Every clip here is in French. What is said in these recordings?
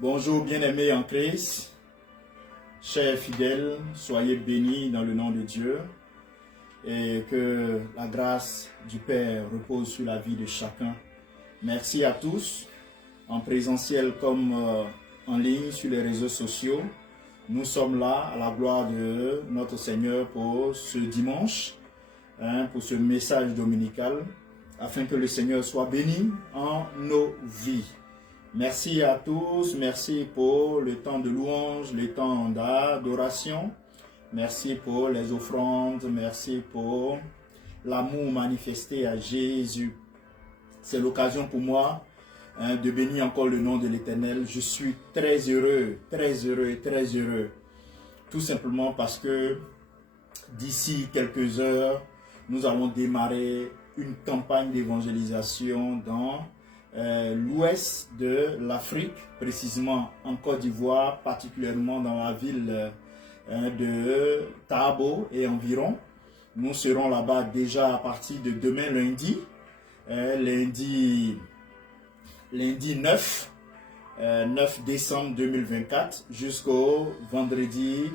Bonjour bien-aimés en Christ, chers fidèles, soyez bénis dans le nom de Dieu et que la grâce du Père repose sur la vie de chacun. Merci à tous, en présentiel comme en ligne sur les réseaux sociaux. Nous sommes là à la gloire de notre Seigneur pour ce dimanche, pour ce message dominical, afin que le Seigneur soit béni en nos vies. Merci à tous, merci pour le temps de louange, le temps d'adoration, merci pour les offrandes, merci pour l'amour manifesté à Jésus. C'est l'occasion pour moi de bénir encore le nom de l'Éternel. Je suis très heureux, tout simplement parce que d'ici quelques heures, nous allons démarrer une campagne d'évangélisation dans l'ouest de l'Afrique, précisément en Côte d'Ivoire, particulièrement dans la ville de Tabo et environ. Nous serons là-bas déjà à partir de demain lundi, lundi 9 décembre 2024 jusqu'au vendredi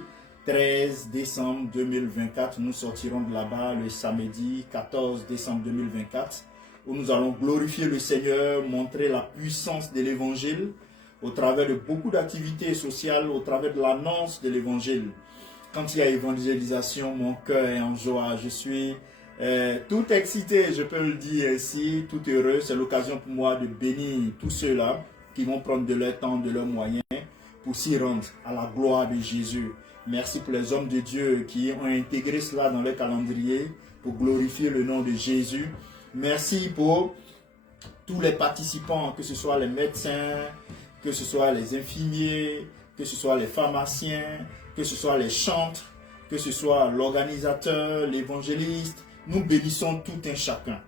13 décembre 2024. Nous sortirons de là-bas le samedi 14 décembre 2024. Où nous allons glorifier le Seigneur, montrer la puissance de l'Évangile au travers de beaucoup d'activités sociales, au travers de l'annonce de l'Évangile. Quand il y a évangélisation, mon cœur est en joie. Je suis tout excité, je peux le dire ainsi, tout heureux. C'est l'occasion pour moi de bénir tous ceux-là qui vont prendre de leur temps, de leurs moyens pour s'y rendre à la gloire de Jésus. Merci pour les hommes de Dieu qui ont intégré cela dans leur calendrier pour glorifier le nom de Jésus. Merci pour tous les participants, que ce soit les médecins, que ce soit les infirmiers, que ce soit les pharmaciens, que ce soit les chantres, que ce soit l'organisateur, l'évangéliste. Nous bénissons tout un chacun.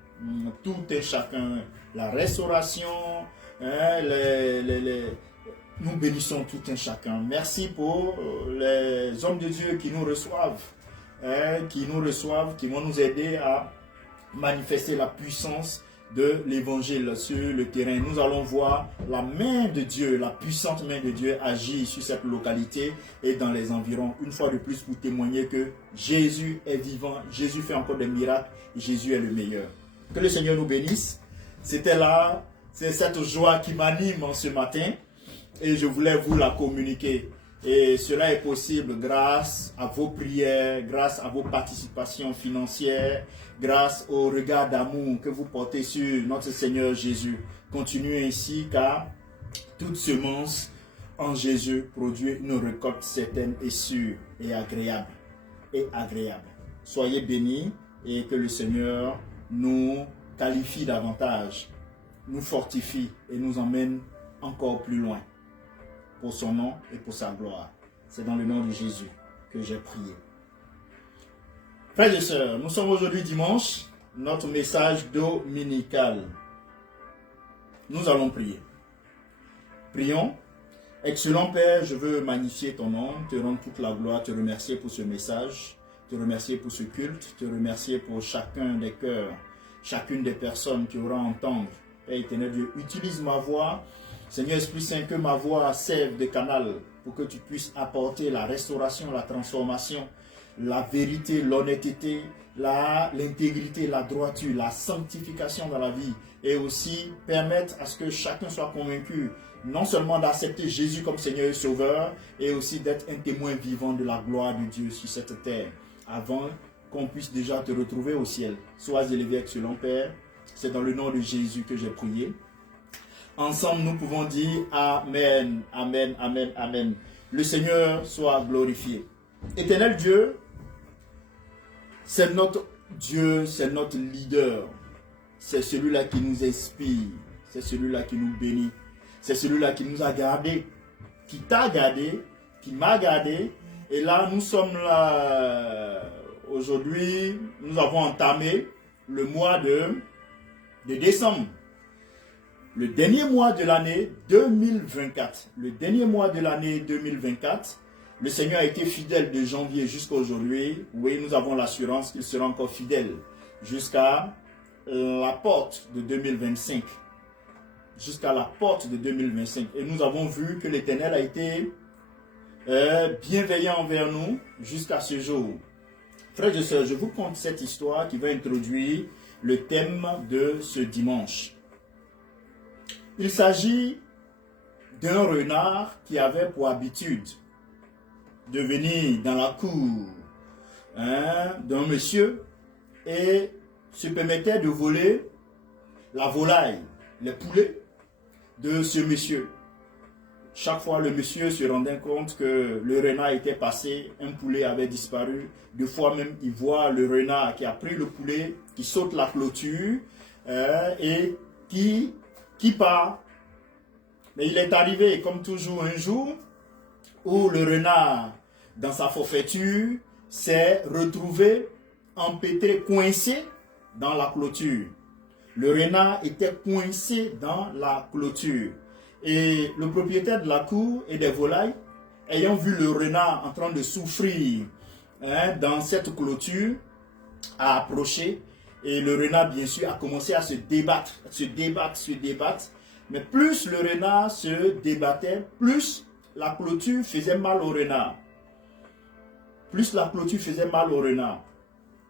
Tout un chacun. La restauration, nous bénissons tout un chacun. Merci pour les hommes de Dieu qui nous reçoivent, qui vont nous aider à manifester la puissance de l'évangile sur le terrain. Nous allons voir la main de Dieu, la puissante main de Dieu agir sur cette localité et dans les environs. Une fois de plus pour témoigner que Jésus est vivant, Jésus fait encore des miracles, Jésus est le meilleur. Que le Seigneur nous bénisse. C'était là, c'est cette joie qui m'anime en ce matin et je voulais vous la communiquer. Et cela est possible grâce à vos prières, grâce à vos participations financières, grâce au regard d'amour que vous portez sur notre Seigneur Jésus. Continuez ainsi car toute semence en Jésus produit une récolte certaine et sûre et agréable. Soyez bénis et que le Seigneur nous qualifie davantage, nous fortifie et nous emmène encore plus loin. Pour son nom et pour sa gloire. C'est dans le nom de Jésus que j'ai prié. Frères et sœurs, nous sommes aujourd'hui dimanche, notre message dominical. Nous allons prier. Prions. Excellent Père, je veux magnifier ton nom, te rendre toute la gloire, te remercier pour ce message, te remercier pour ce culte, te remercier pour chacun des cœurs, chacune des personnes qui aura à entendre. Père éternel Dieu, utilise ma voix. Seigneur Esprit Saint, que ma voix serve de canal pour que tu puisses apporter la restauration, la transformation, la vérité, l'honnêteté, l'intégrité, la droiture, la sanctification dans la vie et aussi permettre à ce que chacun soit convaincu non seulement d'accepter Jésus comme Seigneur et Sauveur et aussi d'être un témoin vivant de la gloire de Dieu sur cette terre avant qu'on puisse déjà te retrouver au ciel. Sois élevé, excellent Père. C'est dans le nom de Jésus que j'ai prié. Ensemble, nous pouvons dire Amen, Amen, Amen, Amen. Le Seigneur soit glorifié. Éternel Dieu, c'est notre Dieu, c'est notre leader. C'est celui-là qui nous inspire. C'est celui-là qui nous bénit. C'est celui-là qui nous a gardés, qui t'a gardé, qui m'a gardé. Et là, nous sommes là aujourd'hui. Nous avons entamé le mois de décembre. Le dernier mois de l'année 2024. Le dernier mois de l'année 2024. Le Seigneur a été fidèle de janvier jusqu'à aujourd'hui. Oui, nous avons l'assurance qu'il sera encore fidèle jusqu'à la porte de 2025. jusqu'à la porte de 2025. Et nous avons vu que l'Éternel a été bienveillant envers nous jusqu'à ce jour. Frères et sœurs, je vous conte cette histoire qui va introduire le thème de ce dimanche. Il s'agit d'un renard qui avait pour habitude de venir dans la cour d'un monsieur et se permettait de voler la volaille, les poulets de ce monsieur. Chaque fois, le monsieur se rendait compte que le renard était passé, un poulet avait disparu. Deux fois même, il voit le renard qui a pris le poulet, qui saute la clôture et qui part. Mais il est arrivé, comme toujours, un jour où le renard, dans sa forfaiture, s'est retrouvé empêtré, coincé dans la clôture. Le renard était coincé dans la clôture. Et le propriétaire de la cour et des volailles, ayant vu le renard en train de souffrir dans cette clôture, a approché. Et le renard, bien sûr, a commencé à se débattre. Mais plus le renard se débattait, plus la clôture faisait mal au renard.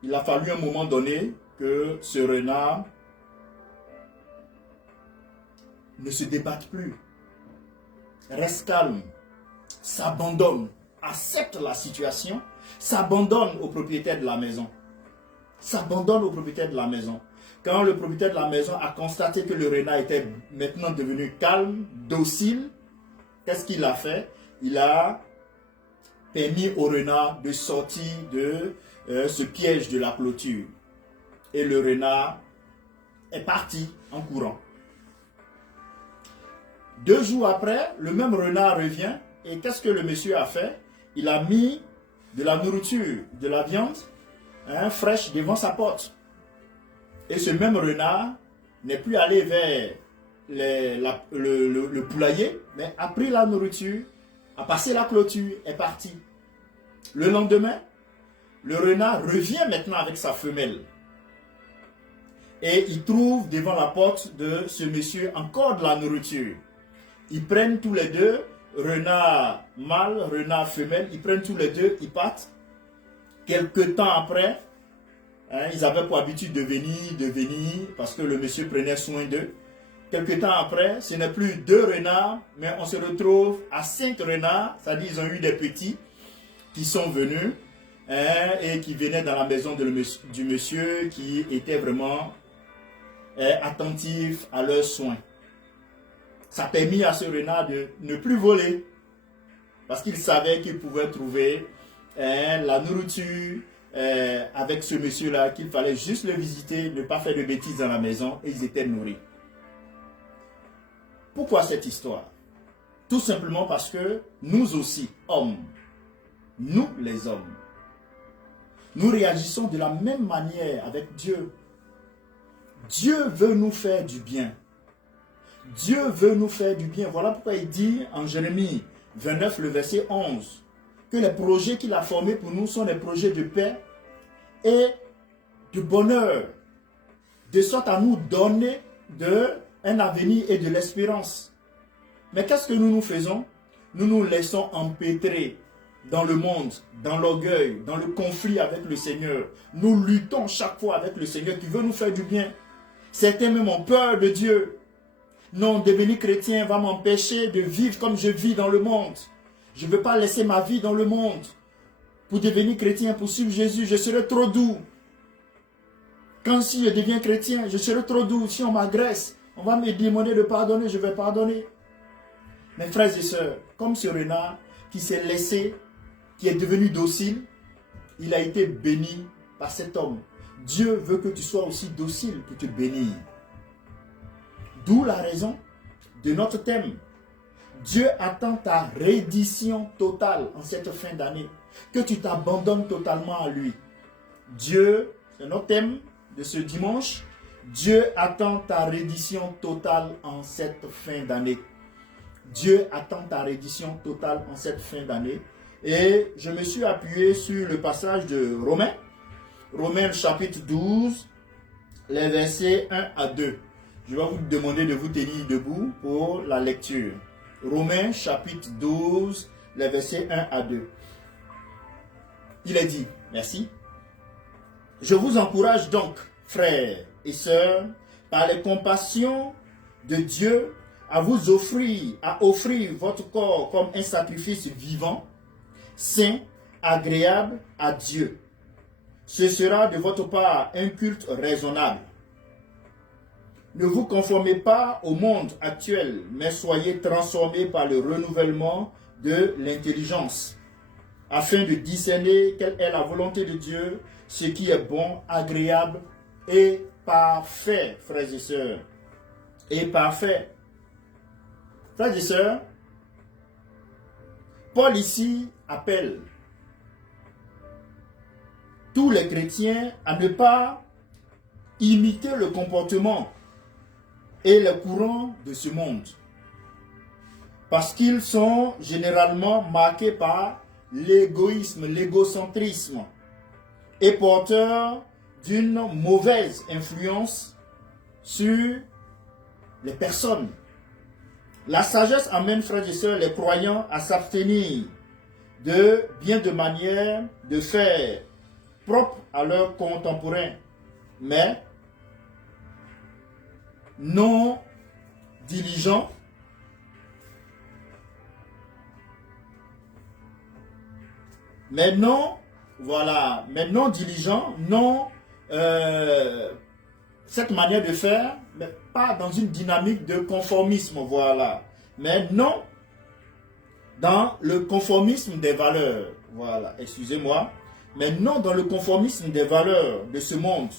Il a fallu un moment donné que ce renard ne se débatte plus. Reste calme, s'abandonne, accepte la situation, s'abandonne au propriétaire de la maison. Quand le propriétaire de la maison a constaté que le renard était maintenant devenu calme, docile, qu'est-ce qu'il a fait? Il a permis au renard de sortir de ce piège de la clôture. Et le renard est parti en courant. 2 jours après, le même renard revient et qu'est-ce que le monsieur a fait? Il a mis de la nourriture, de la viande fraîche devant sa porte. Et ce même renard n'est plus allé vers le poulailler, mais a pris la nourriture, a passé la clôture, est parti. Le lendemain, le renard revient maintenant avec sa femelle. Et il trouve devant la porte de ce monsieur encore de la nourriture. Ils prennent tous les deux, renard mâle, renard femelle, ils prennent tous les deux, ils partent. Quelque temps après, ils avaient pour habitude de venir, parce que le monsieur prenait soin d'eux. Quelque temps après, ce n'est plus 2 renards, mais on se retrouve à 5 renards, c'est-à-dire ils ont eu des petits qui sont venus et qui venaient dans la maison du monsieur qui était vraiment attentif à leurs soins. Ça a permis à ce renard de ne plus voler parce qu'il savait qu'il pouvait trouver la nourriture avec ce monsieur-là, qu'il fallait juste le visiter, ne pas faire de bêtises dans la maison et ils étaient nourris. Pourquoi cette histoire? Tout simplement parce que nous aussi, hommes, nous les hommes, nous réagissons de la même manière avec Dieu. Dieu veut nous faire du bien. Dieu veut nous faire du bien. Voilà pourquoi il dit en Jérémie 29, le verset 11, que les projets qu'il a formés pour nous sont des projets de paix et de bonheur, de sorte à nous donner un avenir et de l'espérance. Mais qu'est-ce que nous faisons? Nous nous laissons empêtrer dans le monde, dans l'orgueil, dans le conflit avec le Seigneur. Nous luttons chaque fois avec le Seigneur qui veut nous faire du bien. Certains même ont peur de Dieu. Non, devenir chrétien va m'empêcher de vivre comme je vis dans le monde. Je ne veux pas laisser ma vie dans le monde. Pour devenir chrétien, pour suivre Jésus, je serai trop doux. Quand si je deviens chrétien, je serai trop doux. Si on m'agresse, on va me demander de pardonner, je vais pardonner. Mes frères et sœurs, comme ce renard qui s'est laissé, qui est devenu docile, il a été béni par cet homme. Dieu veut que tu sois aussi docile pour te bénir. D'où la raison de notre thème. Dieu attend ta reddition totale en cette fin d'année. Que tu t'abandonnes totalement à lui. Dieu, c'est notre thème de ce dimanche. Dieu attend ta reddition totale en cette fin d'année. Dieu attend ta reddition totale en cette fin d'année. Et je me suis appuyé sur le passage de Romains. Romains chapitre 12, les versets 1 à 2. Je vais vous demander de vous tenir debout pour la lecture. Romains chapitre 12, les versets 1 à 2. Il est dit, merci. Je vous encourage donc, frères et sœurs, par les compassions de Dieu, à offrir votre corps comme un sacrifice vivant, saint, agréable à Dieu. Ce sera de votre part un culte raisonnable. Ne vous conformez pas au monde actuel, mais soyez transformés par le renouvellement de l'intelligence, afin de discerner quelle est la volonté de Dieu, ce qui est bon, agréable et parfait, frères et sœurs. Et parfait. Frères et sœurs, Paul ici appelle tous les chrétiens à ne pas imiter le comportement et les courants de ce monde, parce qu'ils sont généralement marqués par l'égoïsme, l'égocentrisme et porteurs d'une mauvaise influence sur les personnes. La sagesse amène, frères et sœurs, les croyants à s'abstenir de bien de manières de faire propres à leurs contemporains, mais non diligents, cette manière de faire, mais pas dans une dynamique de conformisme, voilà, mais non dans le conformisme des valeurs, voilà, excusez-moi, mais non dans le conformisme des valeurs de ce monde,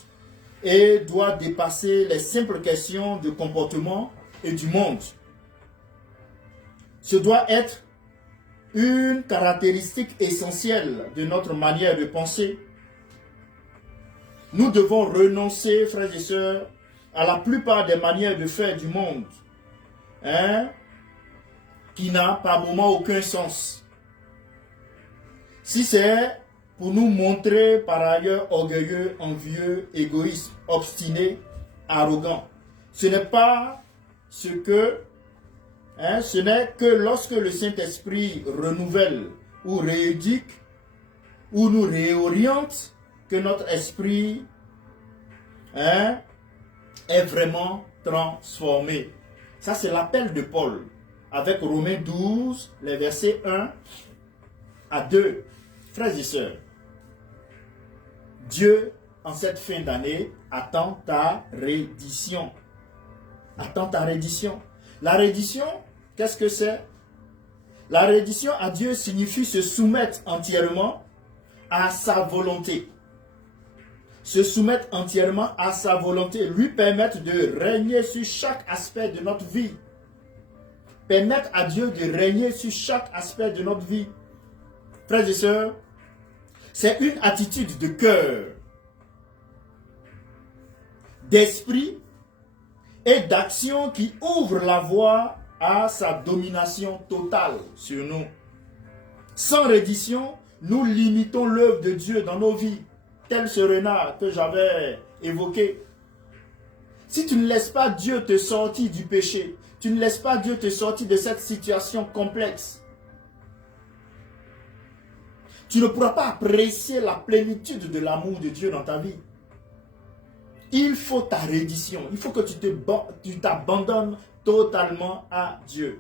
et doit dépasser les simples questions de comportement et du monde. Ce doit être une caractéristique essentielle de notre manière de penser. Nous devons renoncer, frères et sœurs, à la plupart des manières de faire du monde, qui n'a par moment aucun sens. Si c'est pour nous montrer par ailleurs orgueilleux, envieux, égoïste, obstiné, arrogant, ce n'est pas ce n'est que lorsque le Saint-Esprit renouvelle ou rééduque ou nous réoriente que notre esprit est vraiment transformé. Ça, c'est l'appel de Paul avec Romains 12, les versets 1 à 2. Frères et sœurs, Dieu, en cette fin d'année, attend ta reddition. Attend ta reddition. La reddition, qu'est-ce que c'est? La reddition à Dieu signifie se soumettre entièrement à sa volonté. Se soumettre entièrement à sa volonté, lui permettre de régner sur chaque aspect de notre vie. Permettre à Dieu de régner sur chaque aspect de notre vie. Frères et sœurs, c'est une attitude de cœur, d'esprit et d'action qui ouvre la voie à sa domination totale sur nous. Sans reddition, nous limitons l'œuvre de Dieu dans nos vies, tel ce renard que j'avais évoqué. Si tu ne laisses pas Dieu te sortir du péché, tu ne laisses pas Dieu te sortir de cette situation complexe, tu ne pourras pas apprécier la plénitude de l'amour de Dieu dans ta vie. Il faut ta reddition. Il faut que tu t'abandonnes totalement à Dieu.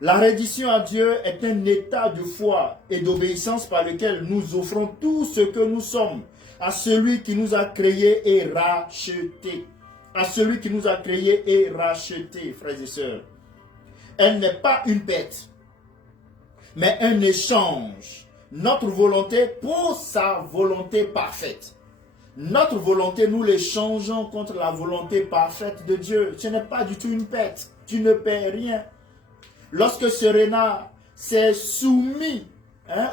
La reddition à Dieu est un état de foi et d'obéissance par lequel nous offrons tout ce que nous sommes à celui qui nous a créés et rachetés. À celui qui nous a créés et rachetés, frères et sœurs. Elle n'est pas une bête, mais un échange. Notre volonté pour sa volonté parfaite. Notre volonté, nous l'échangeons contre la volonté parfaite de Dieu. Ce n'est pas du tout une perte. Tu ne perds rien. Lorsque ce renard s'est soumis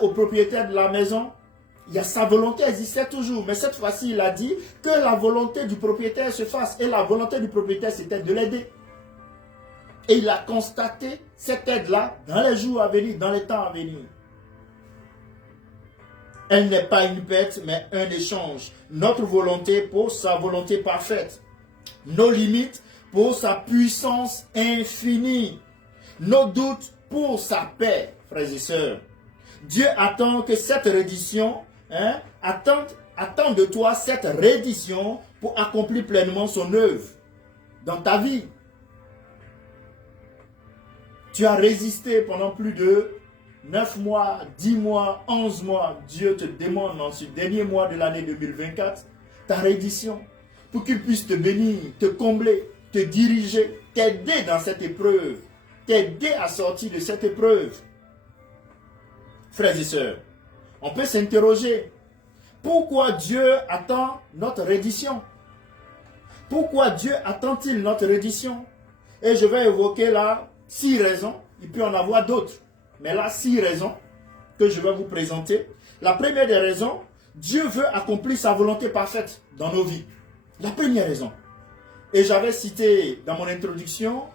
au propriétaire de la maison, sa volonté existait toujours. Mais cette fois-ci, il a dit que la volonté du propriétaire se fasse. Et la volonté du propriétaire, c'était de l'aider. Et il a constaté cette aide-là dans les jours à venir, dans les temps à venir. Elle n'est pas une perte, mais un échange. Notre volonté pour sa volonté parfaite. nos limites pour sa puissance infinie, nos doutes pour sa paix, frères et sœurs. Dieu attend que cette reddition, attend de toi cette reddition pour accomplir pleinement son œuvre dans ta vie. Tu as résisté pendant plus de 9 mois, 10 mois, 11 mois. Dieu te demande dans ce dernier mois de l'année 2024 ta reddition pour qu'il puisse te bénir, te combler, te diriger, t'aider dans cette épreuve, t'aider à sortir de cette épreuve. Frères et sœurs, on peut s'interroger, pourquoi Dieu attend notre reddition? Pourquoi Dieu attend-il notre reddition? Et je vais évoquer là 6 raisons, il peut en avoir d'autres, mais là 6 raisons que je vais vous présenter. La première des raisons, Dieu veut accomplir sa volonté parfaite dans nos vies. La première raison. Et j'avais cité dans mon introduction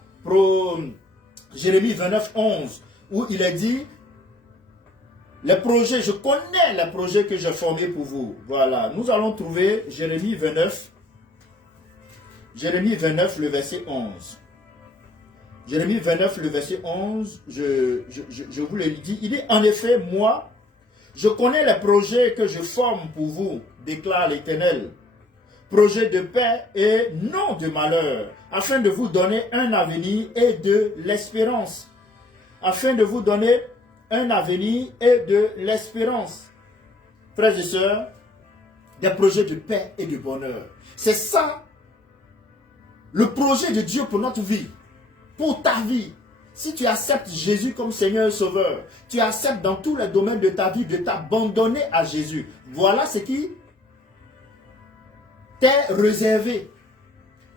Jérémie 29, 11, où il est dit, les projets, je connais les projets que j'ai formés pour vous. Voilà, nous allons trouver Jérémie 29, le verset 11. Jérémie 29, le verset 11, je vous le dis, il dit, en effet, moi, je connais les projets que je forme pour vous, déclare l'Éternel. Projets de paix et non de malheur, afin de vous donner un avenir et de l'espérance. Afin de vous donner un avenir et de l'espérance. Frères et sœurs, des projets de paix et de bonheur. C'est ça, le projet de Dieu pour notre vie, pour ta vie. Si tu acceptes Jésus comme Seigneur et Sauveur, tu acceptes dans tous les domaines de ta vie de t'abandonner à Jésus. Voilà ce qui t'est réservé.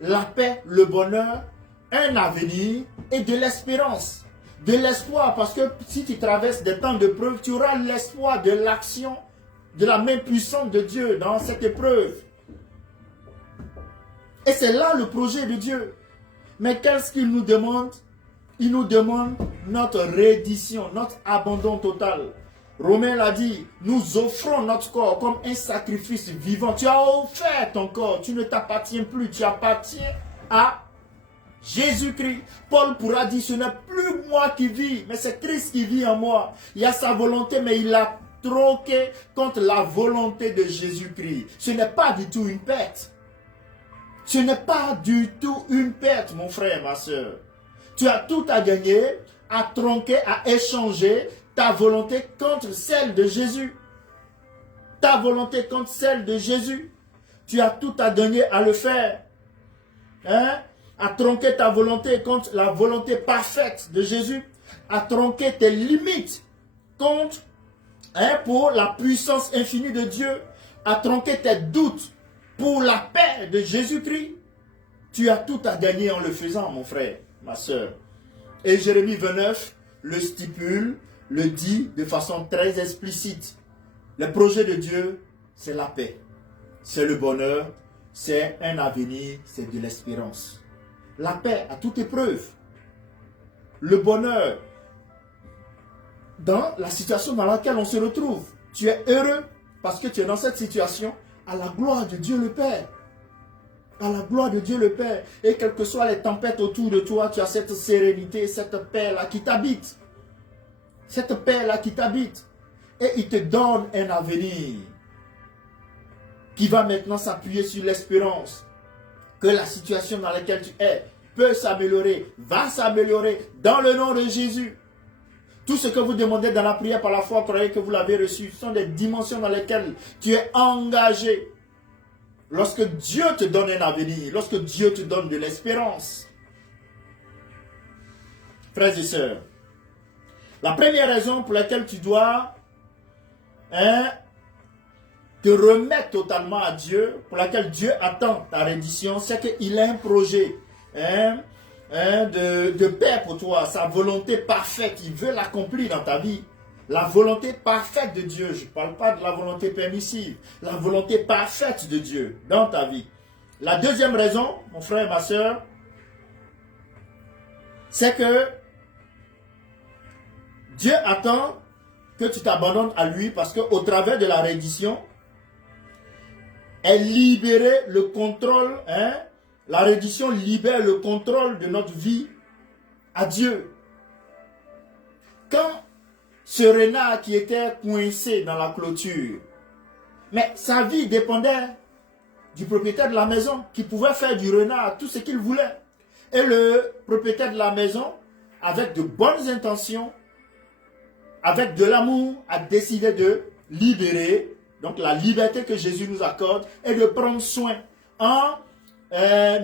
La paix, le bonheur, un avenir et de l'espérance. De l'espoir, parce que si tu traverses des temps de preuve, tu auras l'espoir de l'action, de la main puissante de Dieu dans cette épreuve. Et c'est là le projet de Dieu. Mais qu'est-ce qu'il nous demande? Il nous demande notre reddition, notre abandon total. Romain l'a dit, nous offrons notre corps comme un sacrifice vivant. Tu as offert ton corps, tu ne t'appartiens plus, tu appartiens à Jésus-Christ. Paul pourra dire, ce n'est plus moi qui vis, mais c'est Christ qui vit en moi. Il y a sa volonté, mais il l'a troqué contre la volonté de Jésus-Christ. Ce n'est pas du tout une perte. Ce n'est pas du tout une perte, mon frère, ma soeur. Tu as tout à gagner, à tronquer, à échanger ta volonté contre celle de Jésus. Ta volonté contre celle de Jésus. Tu as tout à gagner à le faire. À tronquer ta volonté contre la volonté parfaite de Jésus. À tronquer tes limites contre, pour la puissance infinie de Dieu. À tronquer tes doutes pour la paix de Jésus-Christ. Tu as tout à gagner en le faisant, mon frère, ma soeur. Et Jérémie 29 le stipule, le dit de façon très explicite. Le projet de Dieu, c'est la paix, c'est le bonheur, c'est un avenir, c'est de l'espérance. La paix à toute épreuve. Le bonheur dans la situation dans laquelle on se retrouve. Tu es heureux parce que tu es dans cette situation à la gloire de Dieu le Père. À la gloire de Dieu le Père. Et quelles que soient les tempêtes autour de toi, tu as cette sérénité, cette paix-là qui t'habite. Cette paix-là qui t'habite. Et il te donne un avenir qui va maintenant s'appuyer sur l'espérance que la situation dans laquelle tu es peut s'améliorer, va s'améliorer dans le nom de Jésus. Tout ce que vous demandez dans la prière par la foi, croyez que vous l'avez reçu. Ce sont des dimensions dans lesquelles tu es engagé. Lorsque Dieu te donne un avenir, lorsque Dieu te donne de l'espérance. Frères et sœurs, la première raison pour laquelle tu dois te remettre totalement à Dieu, pour laquelle Dieu attend ta reddition, c'est qu'il a un projet de paix pour toi, sa volonté parfaite, il veut l'accomplir dans ta vie. La volonté parfaite de Dieu, je ne parle pas de la volonté permissive, la volonté parfaite de Dieu dans ta vie. La deuxième raison, mon frère et ma soeur, c'est que Dieu attend que tu t'abandonnes à lui parce qu'au travers de la reddition, est libéré le contrôle La reddition libère le contrôle de notre vie à Dieu. Quand ce renard qui était coincé dans la clôture, mais sa vie dépendait du propriétaire de la maison qui pouvait faire du renard tout ce qu'il voulait. Et le propriétaire de la maison, avec de bonnes intentions, avec de l'amour, a décidé de libérer, donc la liberté que Jésus nous accorde, et de prendre soin en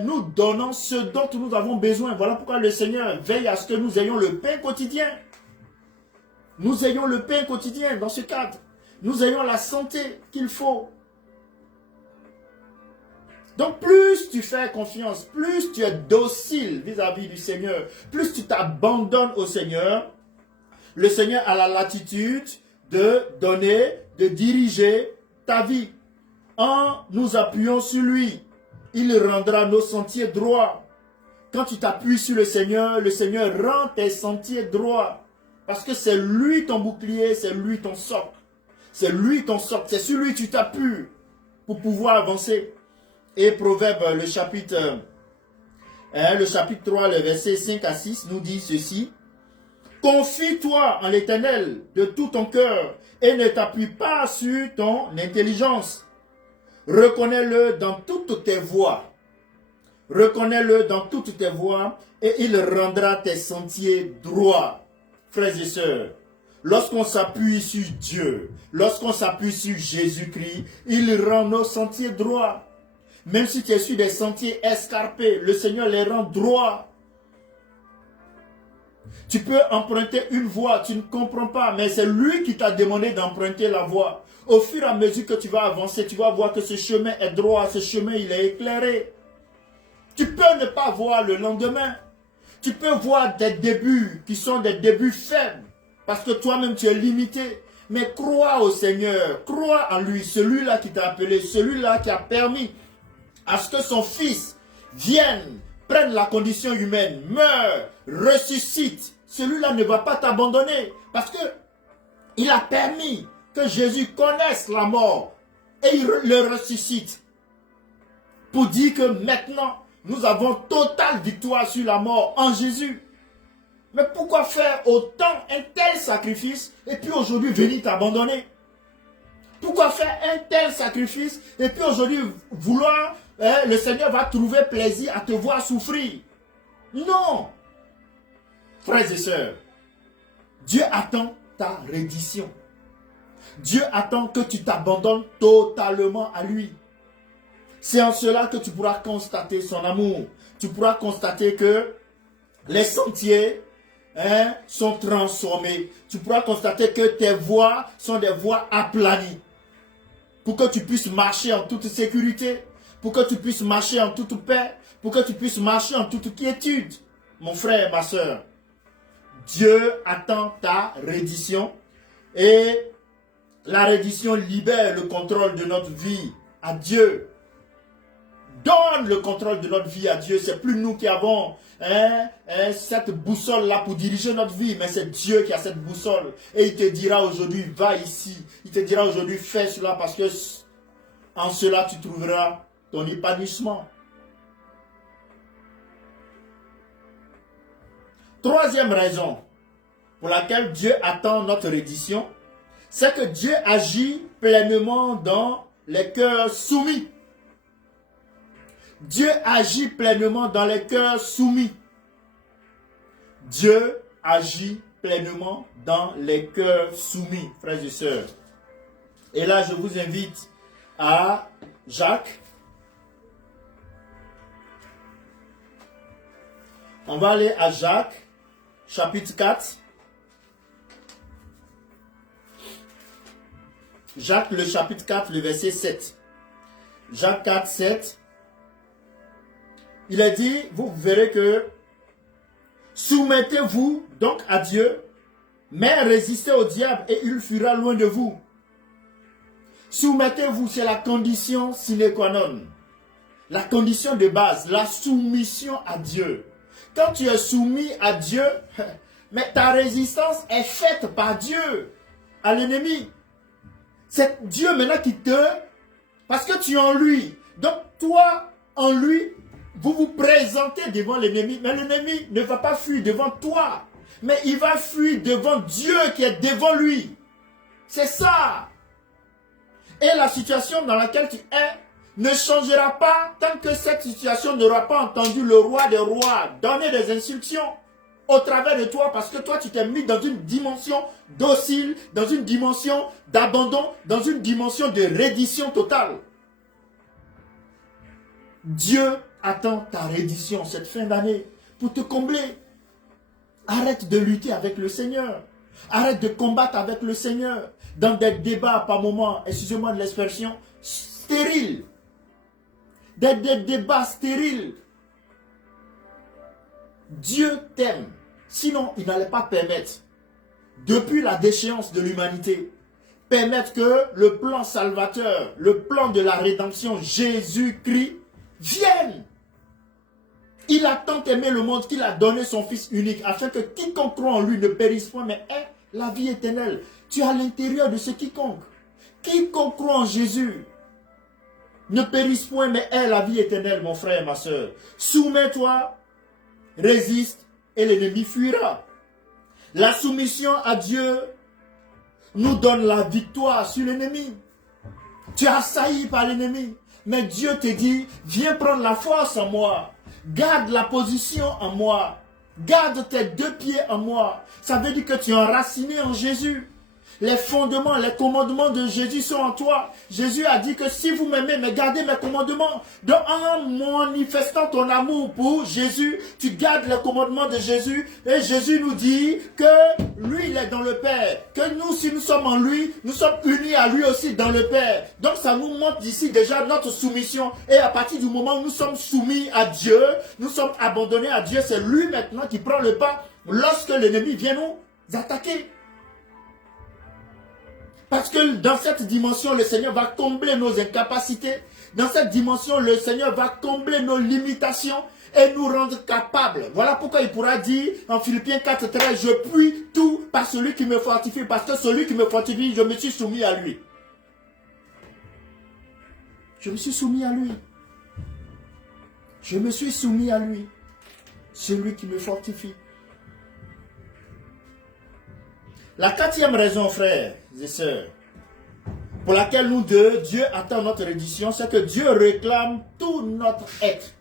nous donnant ce dont nous avons besoin. Voilà pourquoi le Seigneur veille à ce que nous ayons le pain quotidien. Nous ayons le pain quotidien dans ce cadre. Nous ayons la santé qu'il faut. Donc plus tu fais confiance, plus tu es docile vis-à-vis du Seigneur, plus tu t'abandonnes au Seigneur, le Seigneur a la latitude de donner, de diriger ta vie. En nous appuyant sur lui, il rendra nos sentiers droits. Quand tu t'appuies sur le Seigneur rend tes sentiers droits. Parce que c'est lui ton bouclier, c'est lui ton socle. C'est lui ton socle, c'est sur lui que tu t'appuies pour pouvoir avancer. Et Proverbe, le chapitre 3, le verset 5 à 6 nous dit ceci. Confie-toi en l'Éternel de tout ton cœur et ne t'appuie pas sur ton intelligence. Reconnais-le dans toutes tes voies. Reconnais-le dans toutes tes voies et il rendra tes sentiers droits. Frères et sœurs, lorsqu'on s'appuie sur Dieu, lorsqu'on s'appuie sur Jésus-Christ, il rend nos sentiers droits. Même si tu es sur des sentiers escarpés, le Seigneur les rend droits. Tu peux emprunter une voie, tu ne comprends pas, mais c'est lui qui t'a demandé d'emprunter la voie. Au fur et à mesure que tu vas avancer, tu vas voir que ce chemin est droit, ce chemin il est éclairé. Tu peux ne pas voir le lendemain. Tu peux voir des débuts qui sont des débuts faibles, parce que toi-même tu es limité. Mais crois au Seigneur, crois en lui, celui-là qui t'a appelé, celui-là qui a permis à ce que son fils vienne, prenne la condition humaine, meure, ressuscite. Celui-là ne va pas t'abandonner parce que il a permis que Jésus connaisse la mort et il le ressuscite pour dire que maintenant nous avons totale victoire sur la mort en Jésus. Mais pourquoi faire autant un tel sacrifice et puis aujourd'hui venir t'abandonner? Pourquoi faire un tel sacrifice et puis aujourd'hui vouloir, le Seigneur va trouver plaisir à te voir souffrir? Non! Frères et sœurs, Dieu attend ta reddition. Dieu attend que tu t'abandonnes totalement à lui. C'est en cela que tu pourras constater son amour. Tu pourras constater que les sentiers sont transformés. Tu pourras constater que tes voies sont des voies aplanies. Pour que tu puisses marcher en toute sécurité. Pour que tu puisses marcher en toute paix. Pour que tu puisses marcher en toute quiétude. Mon frère, ma soeur, Dieu attend ta reddition. Et la reddition libère le contrôle de notre vie à Dieu. Donne le contrôle de notre vie à Dieu. C'est plus nous qui avons cette boussole-là pour diriger notre vie, mais c'est Dieu qui a cette boussole. Et il te dira aujourd'hui, va ici. Il te dira aujourd'hui, fais cela parce que en cela tu trouveras ton épanouissement. Troisième raison pour laquelle Dieu attend notre reddition, c'est que Dieu agit pleinement dans les cœurs soumis. Dieu agit pleinement dans les cœurs soumis. Dieu agit pleinement dans les cœurs soumis, frères et sœurs. Et là, je vous invite à Jacques. On va aller à Jacques, chapitre 4. Jacques, le chapitre 4, le verset 7. Jacques 4, 7. Il a dit, vous verrez que soumettez-vous donc à Dieu, mais résistez au diable et il fuira loin de vous. Soumettez-vous, c'est la condition sine qua non. La condition de base, la soumission à Dieu. Quand tu es soumis à Dieu, mais ta résistance est faite par Dieu à l'ennemi. C'est Dieu maintenant qui te... Parce que tu es en lui. Donc toi, en lui, vous vous présentez devant l'ennemi, mais l'ennemi ne va pas fuir devant toi, mais il va fuir devant Dieu qui est devant lui. C'est ça. Et la situation dans laquelle tu es ne changera pas tant que cette situation n'aura pas entendu le roi des rois donner des instructions au travers de toi, parce que toi tu t'es mis dans une dimension docile, dans une dimension d'abandon, dans une dimension de reddition totale. Dieu attend ta reddition cette fin d'année pour te combler. Arrête de lutter avec le Seigneur. Arrête de combattre avec le Seigneur dans des débats par moments, excusez-moi de l'expression, stériles. Des débats stériles. Dieu t'aime. Sinon, il n'allait pas permettre, depuis la déchéance de l'humanité, permettre que le plan salvateur, le plan de la rédemption, Jésus-Christ, vienne. Il a tant aimé le monde qu'il a donné son Fils unique, afin que quiconque croit en lui ne périsse point, mais ait la vie éternelle. Tu es à l'intérieur de ce quiconque. Quiconque croit en Jésus ne périsse point, mais ait la vie éternelle, mon frère et ma soeur. Soumets-toi, résiste, et l'ennemi fuira. La soumission à Dieu nous donne la victoire sur l'ennemi. Tu es assailli par l'ennemi, mais Dieu te dit, viens prendre la force en moi. Garde la position en moi. Garde tes deux pieds en moi. Ça veut dire que tu es enraciné en Jésus. Les fondements, les commandements de Jésus sont en toi. Jésus a dit que si vous m'aimez, mais gardez mes commandements. Donc en manifestant ton amour pour Jésus, tu gardes les commandements de Jésus. Et Jésus nous dit que lui, il est dans le Père. Que nous, si nous sommes en lui, nous sommes unis à lui aussi dans le Père. Donc ça nous montre d'ici déjà notre soumission. Et à partir du moment où nous sommes soumis à Dieu, nous sommes abandonnés à Dieu, c'est lui maintenant qui prend le pas lorsque l'ennemi vient nous attaquer. Parce que dans cette dimension, le Seigneur va combler nos incapacités. Dans cette dimension, le Seigneur va combler nos limitations et nous rendre capables. Voilà pourquoi il pourra dire en Philippiens 4:13, je puis tout par celui qui me fortifie. Parce que celui qui me fortifie, je me suis soumis à lui. Je me suis soumis à lui. Je me suis soumis à lui. Celui qui me fortifie. La quatrième raison, frères et sœurs, pour laquelle nous deux, Dieu attend notre reddition, c'est que Dieu réclame tout notre être.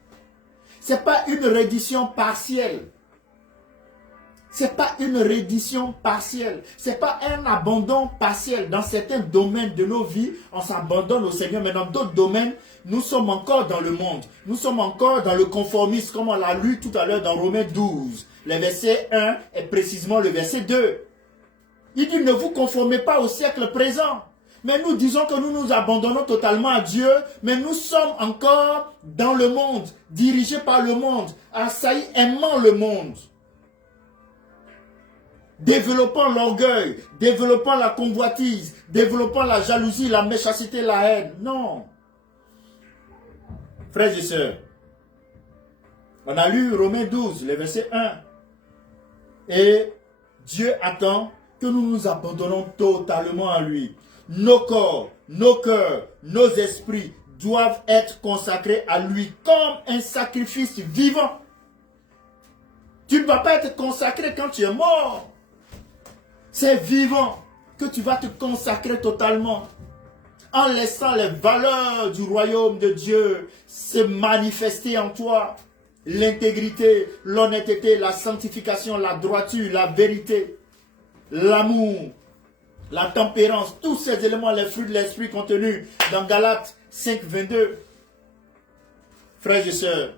Ce n'est pas une reddition partielle. Ce n'est pas une reddition partielle. Ce n'est pas un abandon partiel. Dans certains domaines de nos vies, on s'abandonne au Seigneur, mais dans d'autres domaines, nous sommes encore dans le monde. Nous sommes encore dans le conformisme, comme on l'a lu tout à l'heure dans Romains 12. Le verset 1 est précisément le verset 2. Il dit, ne vous conformez pas au siècle présent. Mais nous disons que nous nous abandonnons totalement à Dieu, mais nous sommes encore dans le monde, dirigés par le monde, assaillis, aimant le monde. Développant l'orgueil, développant la convoitise, développant la jalousie, la méchanceté, la haine. Non. Frères et sœurs, on a lu Romains 12, le verset 1. Et Dieu attend que nous nous abandonnons totalement à lui. Nos corps, nos cœurs, nos esprits doivent être consacrés à lui comme un sacrifice vivant. Tu ne vas pas être consacré quand tu es mort. C'est vivant que tu vas te consacrer totalement en laissant les valeurs du royaume de Dieu se manifester en toi. L'intégrité, l'honnêteté, la sanctification, la droiture, la vérité, l'amour, la tempérance, tous ces éléments, les fruits de l'esprit contenus dans Galates 5, 22. Frères et sœurs,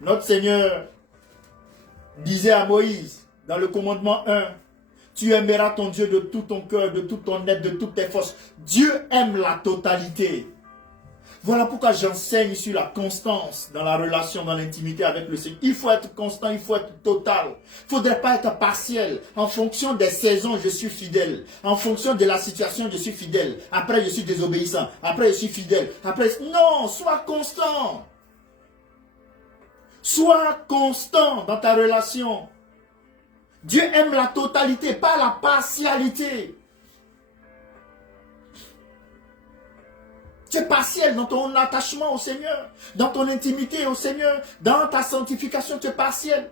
notre Seigneur disait à Moïse dans le commandement 1, tu aimeras ton Dieu de tout ton cœur, de tout ton être, de toutes tes forces. Dieu aime la totalité. Voilà pourquoi j'enseigne sur la constance dans la relation, dans l'intimité avec le Seigneur. Il faut être constant, il faut être total. Il ne faudrait pas être partiel. En fonction des saisons, je suis fidèle. En fonction de la situation, je suis fidèle. Après, je suis désobéissant. Après, je suis fidèle. Après, non, sois constant. Sois constant dans ta relation. Dieu aime la totalité, pas la partialité. Tu es partiel dans ton attachement au Seigneur, dans ton intimité au Seigneur, dans ta sanctification, tu es partiel.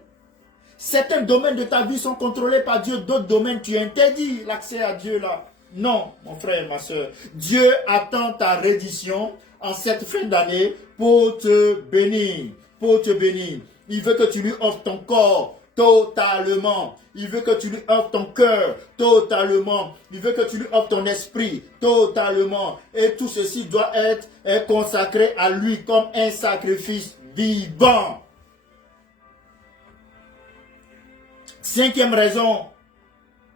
Certains domaines de ta vie sont contrôlés par Dieu, d'autres domaines, tu interdis l'accès à Dieu là. Non, mon frère, ma soeur. Dieu attend ta reddition en cette fin d'année pour te bénir. Pour te bénir. Il veut que tu lui offres ton corps totalement. Il veut que tu lui offres ton cœur totalement. Il veut que tu lui offres ton esprit totalement. Et tout ceci doit être consacré à lui comme un sacrifice vivant. Cinquième raison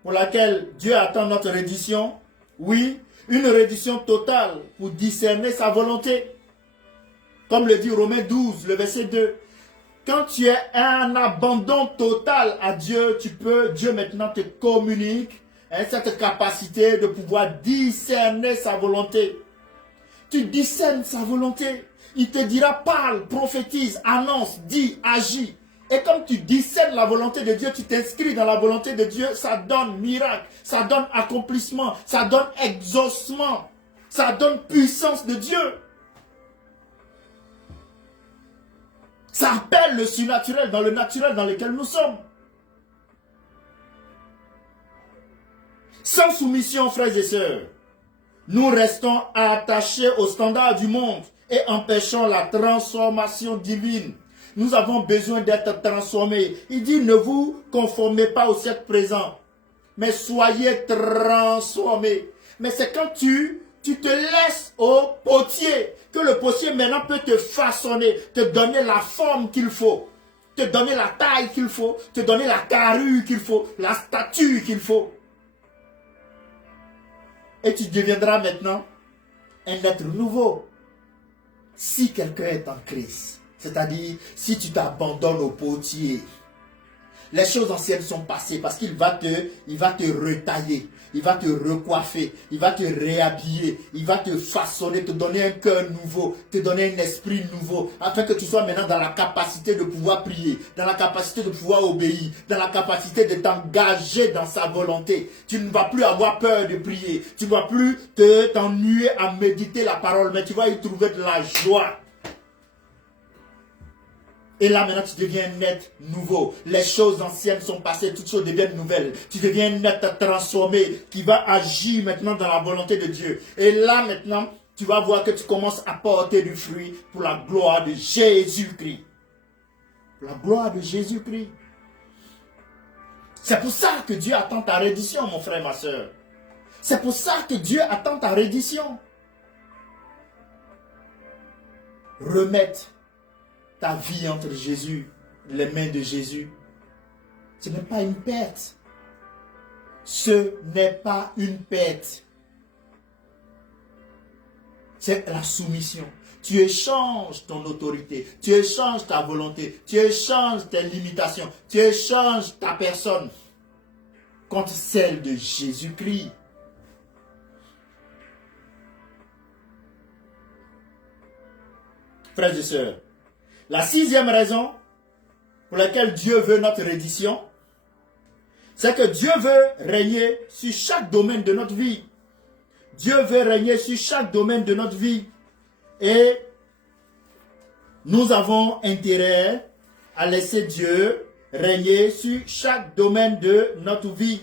pour laquelle Dieu attend notre reddition. Oui, une reddition totale pour discerner sa volonté. Comme le dit Romains 12, le verset 2. Quand tu es un abandon total à Dieu, Dieu maintenant te communique cette capacité de pouvoir discerner sa volonté. Tu discernes sa volonté. Il te dira, parle, prophétise, annonce, dis, agis. Et comme tu discernes la volonté de Dieu, tu t'inscris dans la volonté de Dieu, ça donne miracle, ça donne accomplissement, ça donne exaucement, ça donne puissance de Dieu. Ça appelle le surnaturel dans le naturel dans lequel nous sommes. Sans soumission, frères et sœurs, nous restons attachés aux standards du monde et empêchons la transformation divine. Nous avons besoin d'être transformés. Il dit, ne vous conformez pas au siècle présent, mais soyez transformés. Mais c'est quand tu te laisses au potier, que le potier maintenant peut te façonner, te donner la forme qu'il faut, te donner la taille qu'il faut, te donner la carrure qu'il faut, la stature qu'il faut. Et tu deviendras maintenant un être nouveau. Si quelqu'un est en Christ, c'est-à-dire si tu t'abandonnes au potier, les choses anciennes sont passées parce qu'il va te retailler, il va te recoiffer, il va te réhabiller, il va te façonner, te donner un cœur nouveau, te donner un esprit nouveau, afin que tu sois maintenant dans la capacité de pouvoir prier, dans la capacité de pouvoir obéir, dans la capacité de t'engager dans sa volonté. Tu ne vas plus avoir peur de prier, tu ne vas plus t'ennuyer à méditer la parole, mais tu vas y trouver de la joie. Et là, maintenant, tu deviens un être nouveau. Les choses anciennes sont passées, toutes choses deviennent nouvelles. Tu deviens un être transformé qui va agir maintenant dans la volonté de Dieu. Et là, maintenant, tu vas voir que tu commences à porter du fruit pour la gloire de Jésus-Christ. Pour la gloire de Jésus-Christ. C'est pour ça que Dieu attend ta reddition, mon frère, ma soeur. C'est pour ça que Dieu attend ta reddition. Remettre ta vie entre Jésus, les mains de Jésus. Ce n'est pas une perte. Ce n'est pas une perte. C'est la soumission. Tu échanges ton autorité, tu échanges ta volonté, tu échanges tes limitations, tu échanges ta personne contre celle de Jésus-Christ. Frères et sœurs, la sixième raison pour laquelle Dieu veut notre reddition, c'est que Dieu veut régner sur chaque domaine de notre vie. Dieu veut régner sur chaque domaine de notre vie. Et nous avons intérêt à laisser Dieu régner sur chaque domaine de notre vie.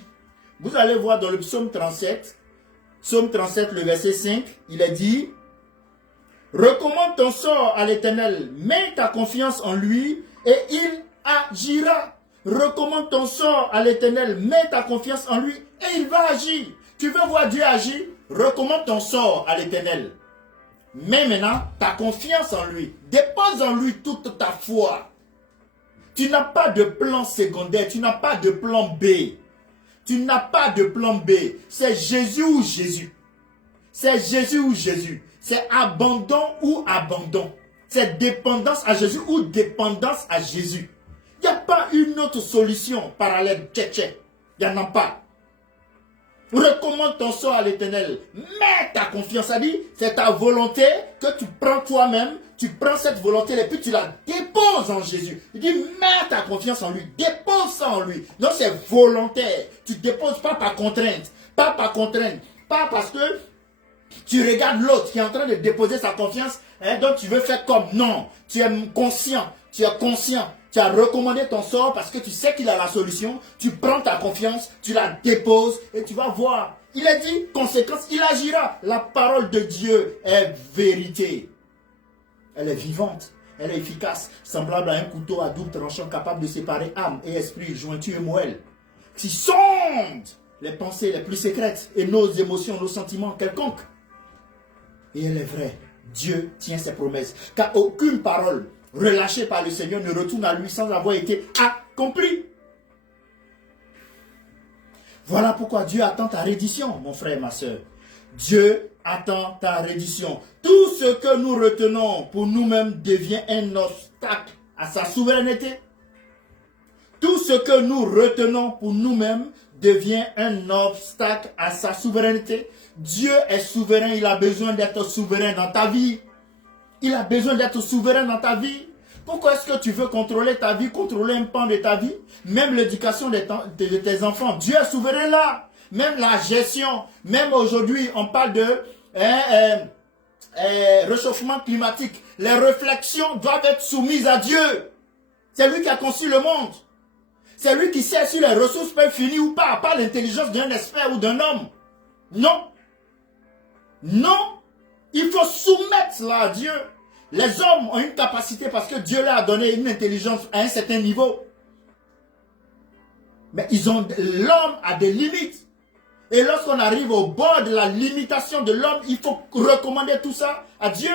Vous allez voir dans le psaume 37, le verset 5, il est dit: recommande ton sort à l'Éternel, mets ta confiance en lui et il agira. Recommande ton sort à l'Éternel, mets ta confiance en lui et il va agir. Tu veux voir Dieu agir? Recommande ton sort à l'Éternel. Mets maintenant ta confiance en lui. Dépose en lui toute ta foi. Tu n'as pas de plan secondaire, tu n'as pas de plan B. Tu n'as pas de plan B. C'est Jésus ou Jésus. C'est Jésus ou Jésus. C'est abandon ou abandon. C'est dépendance à Jésus ou dépendance à Jésus. Il n'y a pas une autre solution parallèle. Il n'y en a pas. Recommande ton sort à l'Éternel. Mets ta confiance. Ça dit, c'est ta volonté que tu prends toi-même. Tu prends cette volonté et puis tu la déposes en Jésus. Il dit, mets ta confiance en lui. Dépose ça en lui. Donc c'est volontaire. Tu ne déposes pas par contrainte. Pas par contrainte. Pas parce que Tu regardes l'autre qui est en train de déposer sa confiance, donc tu veux faire comme. Non, tu es conscient, tu as recommandé ton sort parce que tu sais qu'il a la solution, tu prends ta confiance, tu la déposes et tu vas voir. Il a dit, conséquence, il agira. La parole de Dieu est vérité. Elle est vivante, elle est efficace, semblable à un couteau à double tranchant capable de séparer âme et esprit, jointure et moelle, qui sonde les pensées les plus secrètes et nos émotions, nos sentiments quelconques. Et elle est vraie. Dieu tient ses promesses. Car aucune parole relâchée par le Seigneur ne retourne à lui sans avoir été accomplie. Voilà pourquoi Dieu attend ta reddition, mon frère et ma soeur. Dieu attend ta reddition. Tout ce que nous retenons pour nous-mêmes devient un obstacle à sa souveraineté. Tout ce que nous retenons pour nous-mêmes devient un obstacle à sa souveraineté. Dieu est souverain, il a besoin d'être souverain dans ta vie. Il a besoin d'être souverain dans ta vie. Pourquoi est-ce que tu veux contrôler ta vie, contrôler un pan de ta vie? Même l'éducation de tes enfants, Dieu est souverain là. Même la gestion, même aujourd'hui, on parle de réchauffement climatique. Les réflexions doivent être soumises à Dieu. C'est lui qui a conçu le monde. C'est lui qui sait si les ressources peuvent finir ou pas, pas l'intelligence d'un expert ou d'un homme. Non. Non. Il faut soumettre cela à Dieu. Les hommes ont une capacité parce que Dieu leur a donné une intelligence à un certain niveau. Mais l'homme a des limites. Et lorsqu'on arrive au bord de la limitation de l'homme, il faut recommander tout ça à Dieu.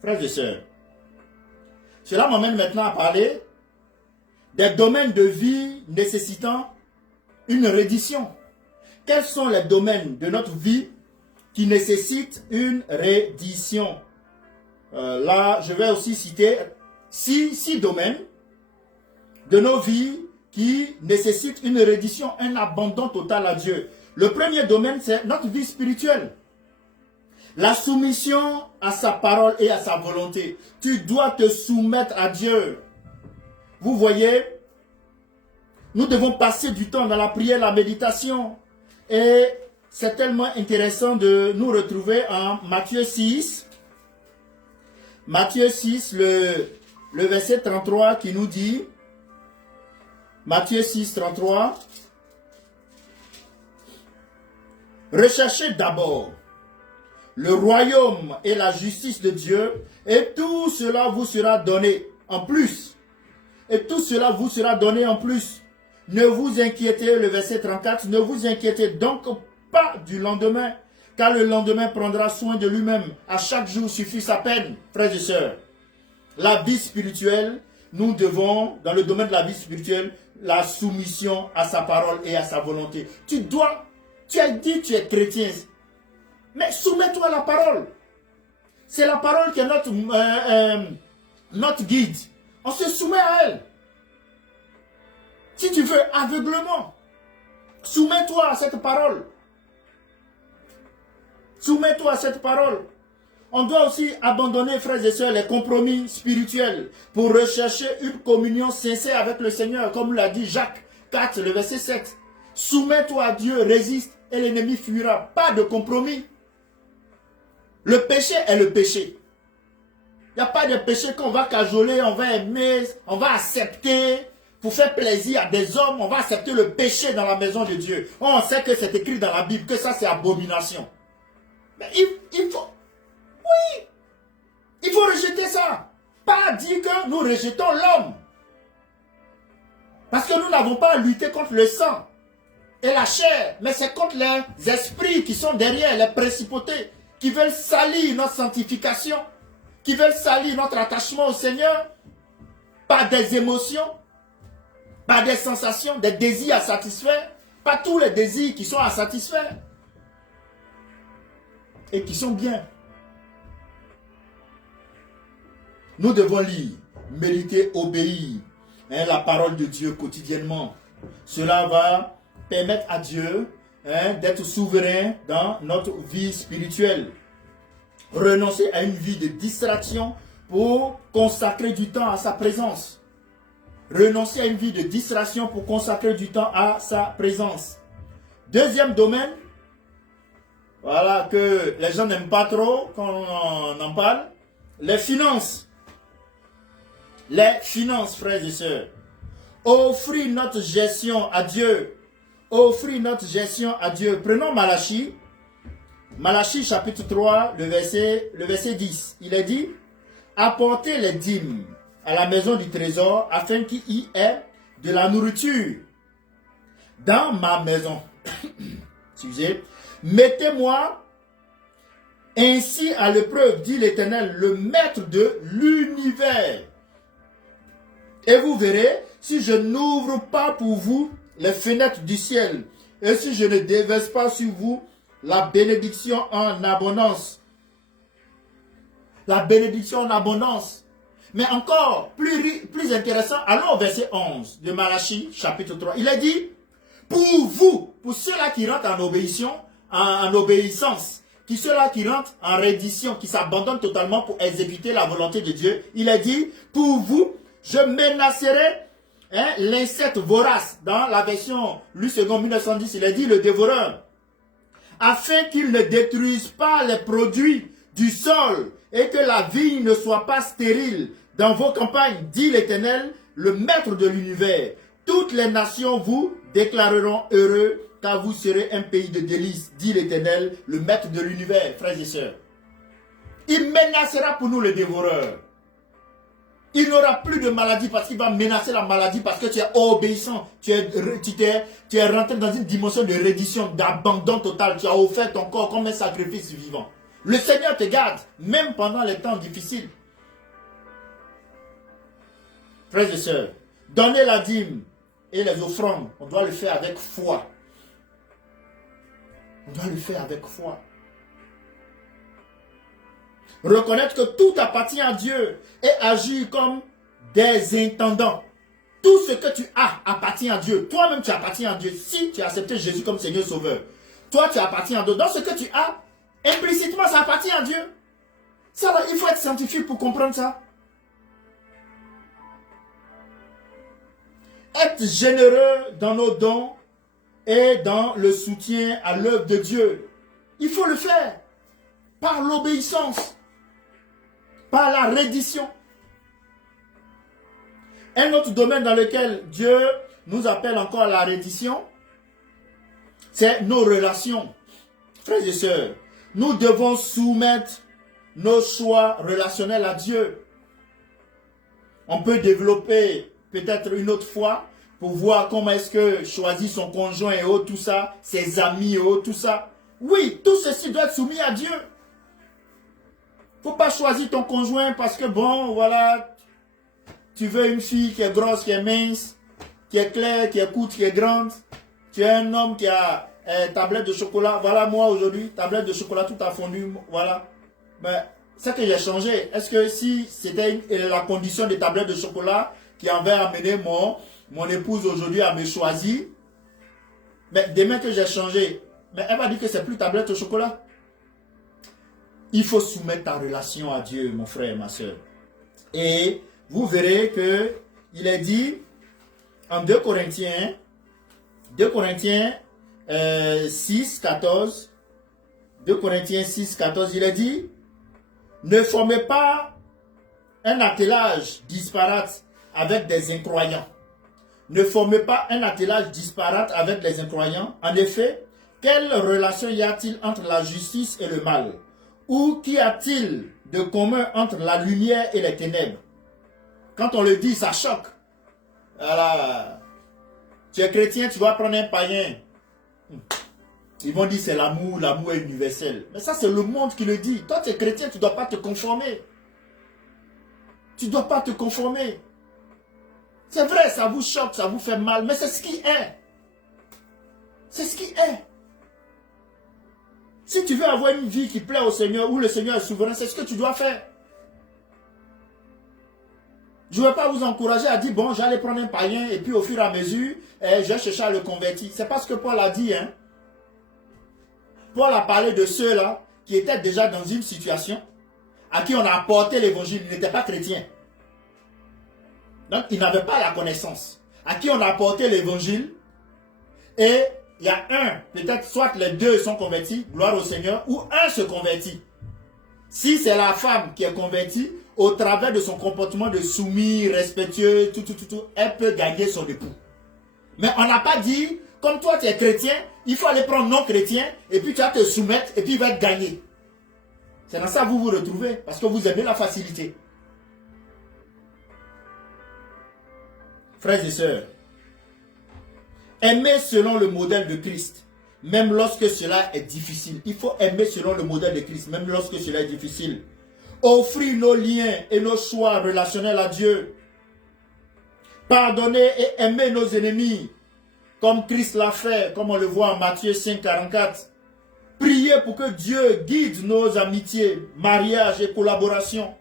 Frères et sœurs, cela m'amène maintenant à parler des domaines de vie nécessitant une reddition. Quels sont les domaines de notre vie qui nécessitent une reddition? Là, je vais aussi citer six domaines de nos vies qui nécessitent une reddition, un abandon total à Dieu. Le premier domaine, c'est notre vie spirituelle. La soumission à sa parole et à sa volonté. Tu dois te soumettre à Dieu. Vous voyez, nous devons passer du temps dans la prière, la méditation. Et c'est tellement intéressant de nous retrouver en Matthieu 6. Matthieu 6, le verset 33 qui nous dit, Matthieu 6, 33, recherchez d'abord le royaume et la justice de Dieu, et tout cela vous sera donné en plus. Et tout cela vous sera donné en plus. Ne vous inquiétez, le verset 34, ne vous inquiétez donc pas du lendemain, car le lendemain prendra soin de lui-même. À chaque jour suffit sa peine, frères et sœurs. La vie spirituelle, nous devons, dans le domaine de la vie spirituelle, la soumission à sa parole et à sa volonté. Tu as dit tu es chrétien, mais soumets-toi à la parole. C'est la parole qui est notre guide. On se soumet à elle. Si tu veux, aveuglement, soumets-toi à cette parole. Soumets-toi à cette parole. On doit aussi abandonner, frères et sœurs, les compromis spirituels pour rechercher une communion sincère avec le Seigneur, comme l'a dit Jacques 4, le verset 7. Soumets-toi à Dieu, résiste et l'ennemi fuira. Pas de compromis. Le péché est le péché. Il n'y a pas de péché qu'on va cajoler, on va aimer, on va accepter pour faire plaisir à des hommes. On va accepter le péché dans la maison de Dieu. On sait que c'est écrit dans la Bible, que ça c'est abomination. Mais il faut... Oui, il faut rejeter ça. Pas dire que nous rejetons l'homme. Parce que nous n'avons pas à lutter contre le sang et la chair, mais c'est contre les esprits qui sont derrière, les principautés, qui veulent salir notre sanctification, qui veulent salir notre attachement au Seigneur par des émotions, par des sensations, des désirs à satisfaire. Pas tous les désirs qui sont à satisfaire et qui sont bien. Nous devons lire, méditer, obéir la parole de Dieu quotidiennement. Cela va permettre à Dieu d'être souverain dans notre vie spirituelle. Renoncer à une vie de distraction pour consacrer du temps à sa présence. Renoncer à une vie de distraction pour consacrer du temps à sa présence. Deuxième domaine, voilà, que les gens n'aiment pas trop quand on en parle, les finances. Les finances, frères et sœurs. Offrir notre gestion à Dieu. Offrir notre gestion à Dieu. Prenons Malachie. Malachie chapitre 3, le verset 10. Il est dit, apportez les dîmes à la maison du trésor afin qu'il y ait de la nourriture dans ma maison. Excusez. Mettez-moi ainsi à l'épreuve, dit l'Éternel, le maître de l'univers. Et vous verrez, si je n'ouvre pas pour vous les fenêtres du ciel, et si je ne déverse pas sur vous la bénédiction en abondance. La bénédiction en abondance. Mais encore plus intéressant, allons au verset 11 de Malachie, chapitre 3. Il est dit, pour vous, pour ceux-là qui rentrent en obéissance, ceux-là qui rentrent en reddition, qui s'abandonnent totalement pour exécuter la volonté de Dieu, il est dit, pour vous, je menacerai l'insecte vorace. Dans la version Louis II 1910, il est dit, le dévoreur, afin qu'il ne détruise pas les produits du sol et que la vigne ne soit pas stérile dans vos campagnes, dit l'Éternel, le maître de l'univers. Toutes les nations vous déclareront heureux, car vous serez un pays de délices, dit l'Éternel, le maître de l'univers, frères et sœurs. Il menacera pour nous le dévoreur. Il n'aura plus de maladie parce qu'il va menacer la maladie parce que tu es obéissant. Tu es rentré dans une dimension de reddition, d'abandon total. Tu as offert ton corps comme un sacrifice vivant. Le Seigneur te garde, même pendant les temps difficiles. Frères et sœurs, donnez la dîme et les offrandes. On doit le faire avec foi. On doit le faire avec foi. Reconnaître que tout appartient à Dieu et agir comme des intendants. Tout ce que tu as appartient à Dieu. Toi-même, tu appartiens à Dieu. Si tu as accepté Jésus comme Seigneur Sauveur, toi, tu appartiens à Dieu. Dans ce que tu as, implicitement, ça appartient à Dieu. Ça, il faut être scientifique pour comprendre ça. Être généreux dans nos dons et dans le soutien à l'œuvre de Dieu. Il faut le faire par l'obéissance. Par la reddition. Un autre domaine dans lequel Dieu nous appelle encore à la reddition, c'est nos relations. Frères et sœurs, nous devons soumettre nos choix relationnels à Dieu. On peut développer peut-être une autre fois pour voir comment est-ce que choisir son conjoint et autres, tout ça, ses amis et autres, tout ça. Oui, tout ceci doit être soumis à Dieu. Faut pas choisir ton conjoint parce que bon, voilà, tu veux une fille qui est grosse, qui est mince, qui est claire, qui est courte, qui est grande. Tu es un homme qui a tablette de chocolat. Voilà, moi aujourd'hui, tablette de chocolat tout a fondu, voilà. Mais c'est que j'ai changé. Est-ce que si c'était la condition des tablettes de chocolat qui avait amené mon épouse aujourd'hui à me choisir, mais demain que j'ai changé, mais elle va dire que c'est plus tablette de chocolat. Il faut soumettre ta relation à Dieu, mon frère, ma soeur. Et vous verrez que il est dit en 2 Corinthiens 6, 14, 2 Corinthiens 6, 14, il est dit, ne formez pas un attelage disparate avec des incroyants. Ne formez pas un attelage disparate avec des incroyants. En effet, quelle relation y a-t-il entre la justice et le mal? Ou qu'y a-t-il de commun entre la lumière et les ténèbres? Quand on le dit, ça choque. Voilà. Tu es chrétien, tu vas prendre un païen. Ils vont dire c'est l'amour, l'amour est universel. Mais ça, c'est le monde qui le dit. Toi, tu es chrétien, tu ne dois pas te conformer. Tu ne dois pas te conformer. C'est vrai, ça vous choque, ça vous fait mal, mais c'est ce qui est. C'est ce qui est. Si tu veux avoir une vie qui plaît au Seigneur, où le Seigneur est souverain, c'est ce que tu dois faire. Je ne vais pas vous encourager à dire, bon, j'allais prendre un païen, et puis au fur et à mesure, je vais chercher à le convertir. C'est pas ce que Paul a dit, hein. Paul a parlé de ceux-là qui étaient déjà dans une situation à qui on a apporté l'évangile. Ils n'étaient pas chrétiens. Donc, ils n'avaient pas la connaissance. À qui on a apporté l'évangile et il y a un, peut-être soit les deux sont convertis, gloire au Seigneur, ou un se convertit. Si c'est la femme qui est convertie, au travers de son comportement de soumis, respectueux, elle peut gagner son époux. Mais on n'a pas dit, comme toi tu es chrétien, il faut aller prendre non-chrétien, et puis tu vas te soumettre, et puis il va te gagner. C'est dans ça que vous vous retrouvez, parce que vous aimez la facilité. Frères et sœurs, aimez selon le modèle de Christ, même lorsque cela est difficile. Il faut aimer selon le modèle de Christ, même lorsque cela est difficile. Offrir nos liens et nos choix relationnels à Dieu. Pardonner et aimer nos ennemis, comme Christ l'a fait, comme on le voit en Matthieu 5, 44. Prier pour que Dieu guide nos amitiés, mariages et collaborations.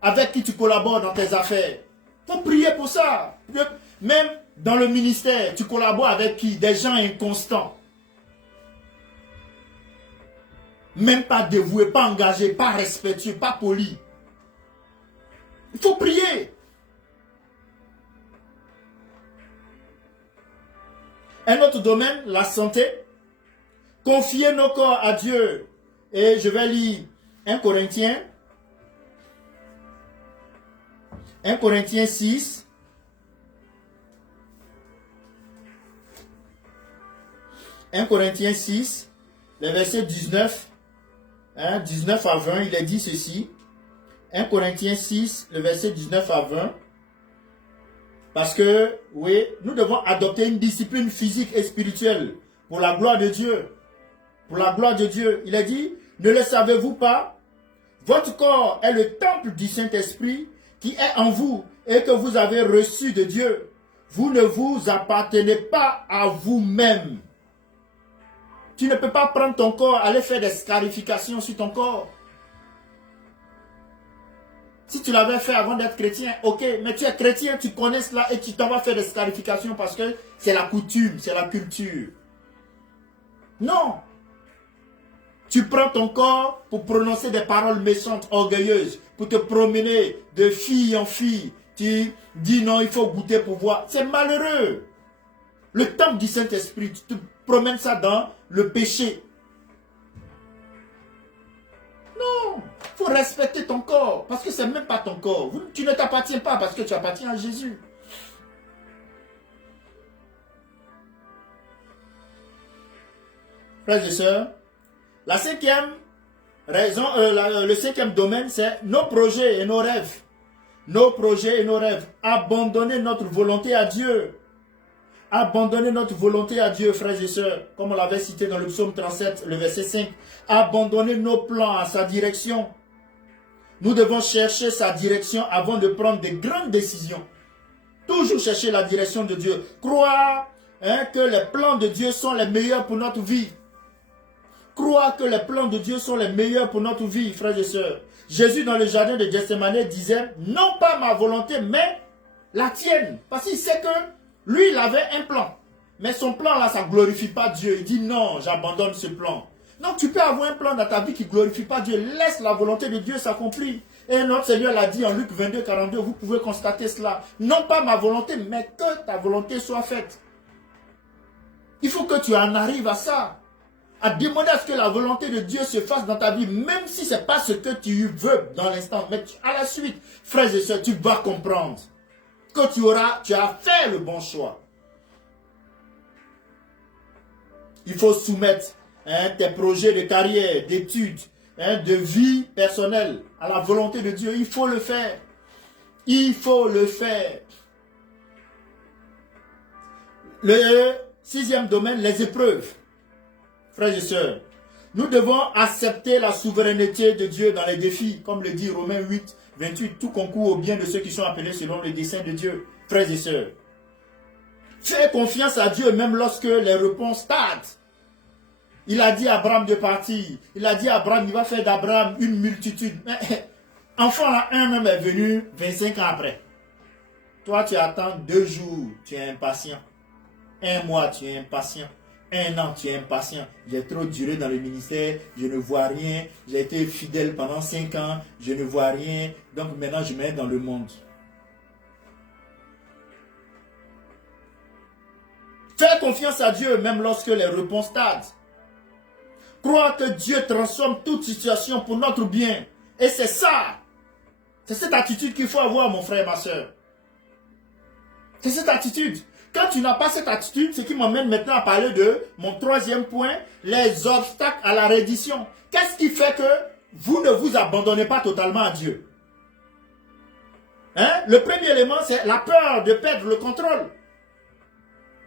Avec qui tu collabores dans tes affaires. Il faut prier pour ça. Même dans le ministère, tu collabores avec qui? Des gens inconstants. Même pas dévoués, pas engagés, pas respectueux, pas polis. Il faut prier. Un autre domaine, la santé. Confier nos corps à Dieu. Et je vais lire 1 Corinthiens 6. 1 Corinthiens 6, le verset 19, 19 à 20, il est dit ceci. 1 Corinthiens 6, le verset 19 à 20. Parce que, oui, nous devons adopter une discipline physique et spirituelle pour la gloire de Dieu. Pour la gloire de Dieu. Il a dit, ne le savez-vous pas? Votre corps est le temple du Saint-Esprit qui est en vous et que vous avez reçu de Dieu. Vous ne vous appartenez pas à vous-même. Tu ne peux pas prendre ton corps, aller faire des scarifications sur ton corps. Si tu l'avais fait avant d'être chrétien, ok, mais tu es chrétien, tu connais cela et tu t'en vas faire des scarifications parce que c'est la coutume, c'est la culture. Non. Tu prends ton corps pour prononcer des paroles méchantes, orgueilleuses, pour te promener de fille en fille. Tu dis non, il faut goûter pour voir. C'est malheureux. Le temple du Saint-Esprit, tu te promènes ça dans le péché. Non, il faut respecter ton corps, parce que ce n'est même pas ton corps. Tu ne t'appartiens pas parce que tu appartiens à Jésus. Frères et sœurs, la cinquième raison, le cinquième domaine, c'est nos projets et nos rêves. Nos projets et nos rêves. Abandonner notre volonté à Dieu. Abandonner notre volonté à Dieu, frères et sœurs, comme on l'avait cité dans le psaume 37, le verset 5. Abandonner nos plans à sa direction. Nous devons chercher sa direction avant de prendre de grandes décisions. Toujours chercher la direction de Dieu. Croire que les plans de Dieu sont les meilleurs pour notre vie. Croire que les plans de Dieu sont les meilleurs pour notre vie, frères et sœurs. Jésus, dans le jardin de Gethsémani, disait, non pas ma volonté, mais la tienne. Parce qu'il sait que lui, il avait un plan. Mais son plan, là, ça ne glorifie pas Dieu. Il dit, non, j'abandonne ce plan. Donc, tu peux avoir un plan dans ta vie qui ne glorifie pas Dieu. Laisse la volonté de Dieu s'accomplir. Et notre Seigneur l'a dit en Luc 22, 42, vous pouvez constater cela. Non pas ma volonté, mais que ta volonté soit faite. Il faut que tu en arrives à ça. À demander à ce que la volonté de Dieu se fasse dans ta vie, même si ce n'est pas ce que tu veux dans l'instant. Mais à la suite, frères et sœurs, tu vas comprendre que tu as fait le bon choix. Il faut soumettre tes projets de carrière, d'études, de vie personnelle à la volonté de Dieu. Il faut le faire. Il faut le faire. Le sixième domaine, les épreuves. Frères et sœurs, nous devons accepter la souveraineté de Dieu dans les défis, comme le dit Romains 8, 28, tout concourt au bien de ceux qui sont appelés selon le dessein de Dieu. Frères et sœurs, fais confiance à Dieu même lorsque les réponses tardent. Il a dit à Abraham de partir. Il a dit à Abraham, il va faire d'Abraham une multitude. Mais, enfant, là, un homme est venu 25 ans après. Toi, tu attends 2 jours, tu es impatient. 1 mois, tu es impatient. 1 an, tu es impatient. J'ai trop duré dans le ministère, je ne vois rien. J'ai été fidèle pendant 5 ans, je ne vois rien. Donc maintenant, je me mets dans le monde. Fais confiance à Dieu même lorsque les réponses tardent. Crois que Dieu transforme toute situation pour notre bien. Et c'est ça. C'est cette attitude qu'il faut avoir, mon frère et ma soeur. C'est cette attitude. Quand tu n'as pas cette attitude, ce qui m'amène maintenant à parler de mon troisième point, les obstacles à la reddition. Qu'est-ce qui fait que vous ne vous abandonnez pas totalement à Dieu? Hein? Le premier élément, c'est la peur de perdre le contrôle.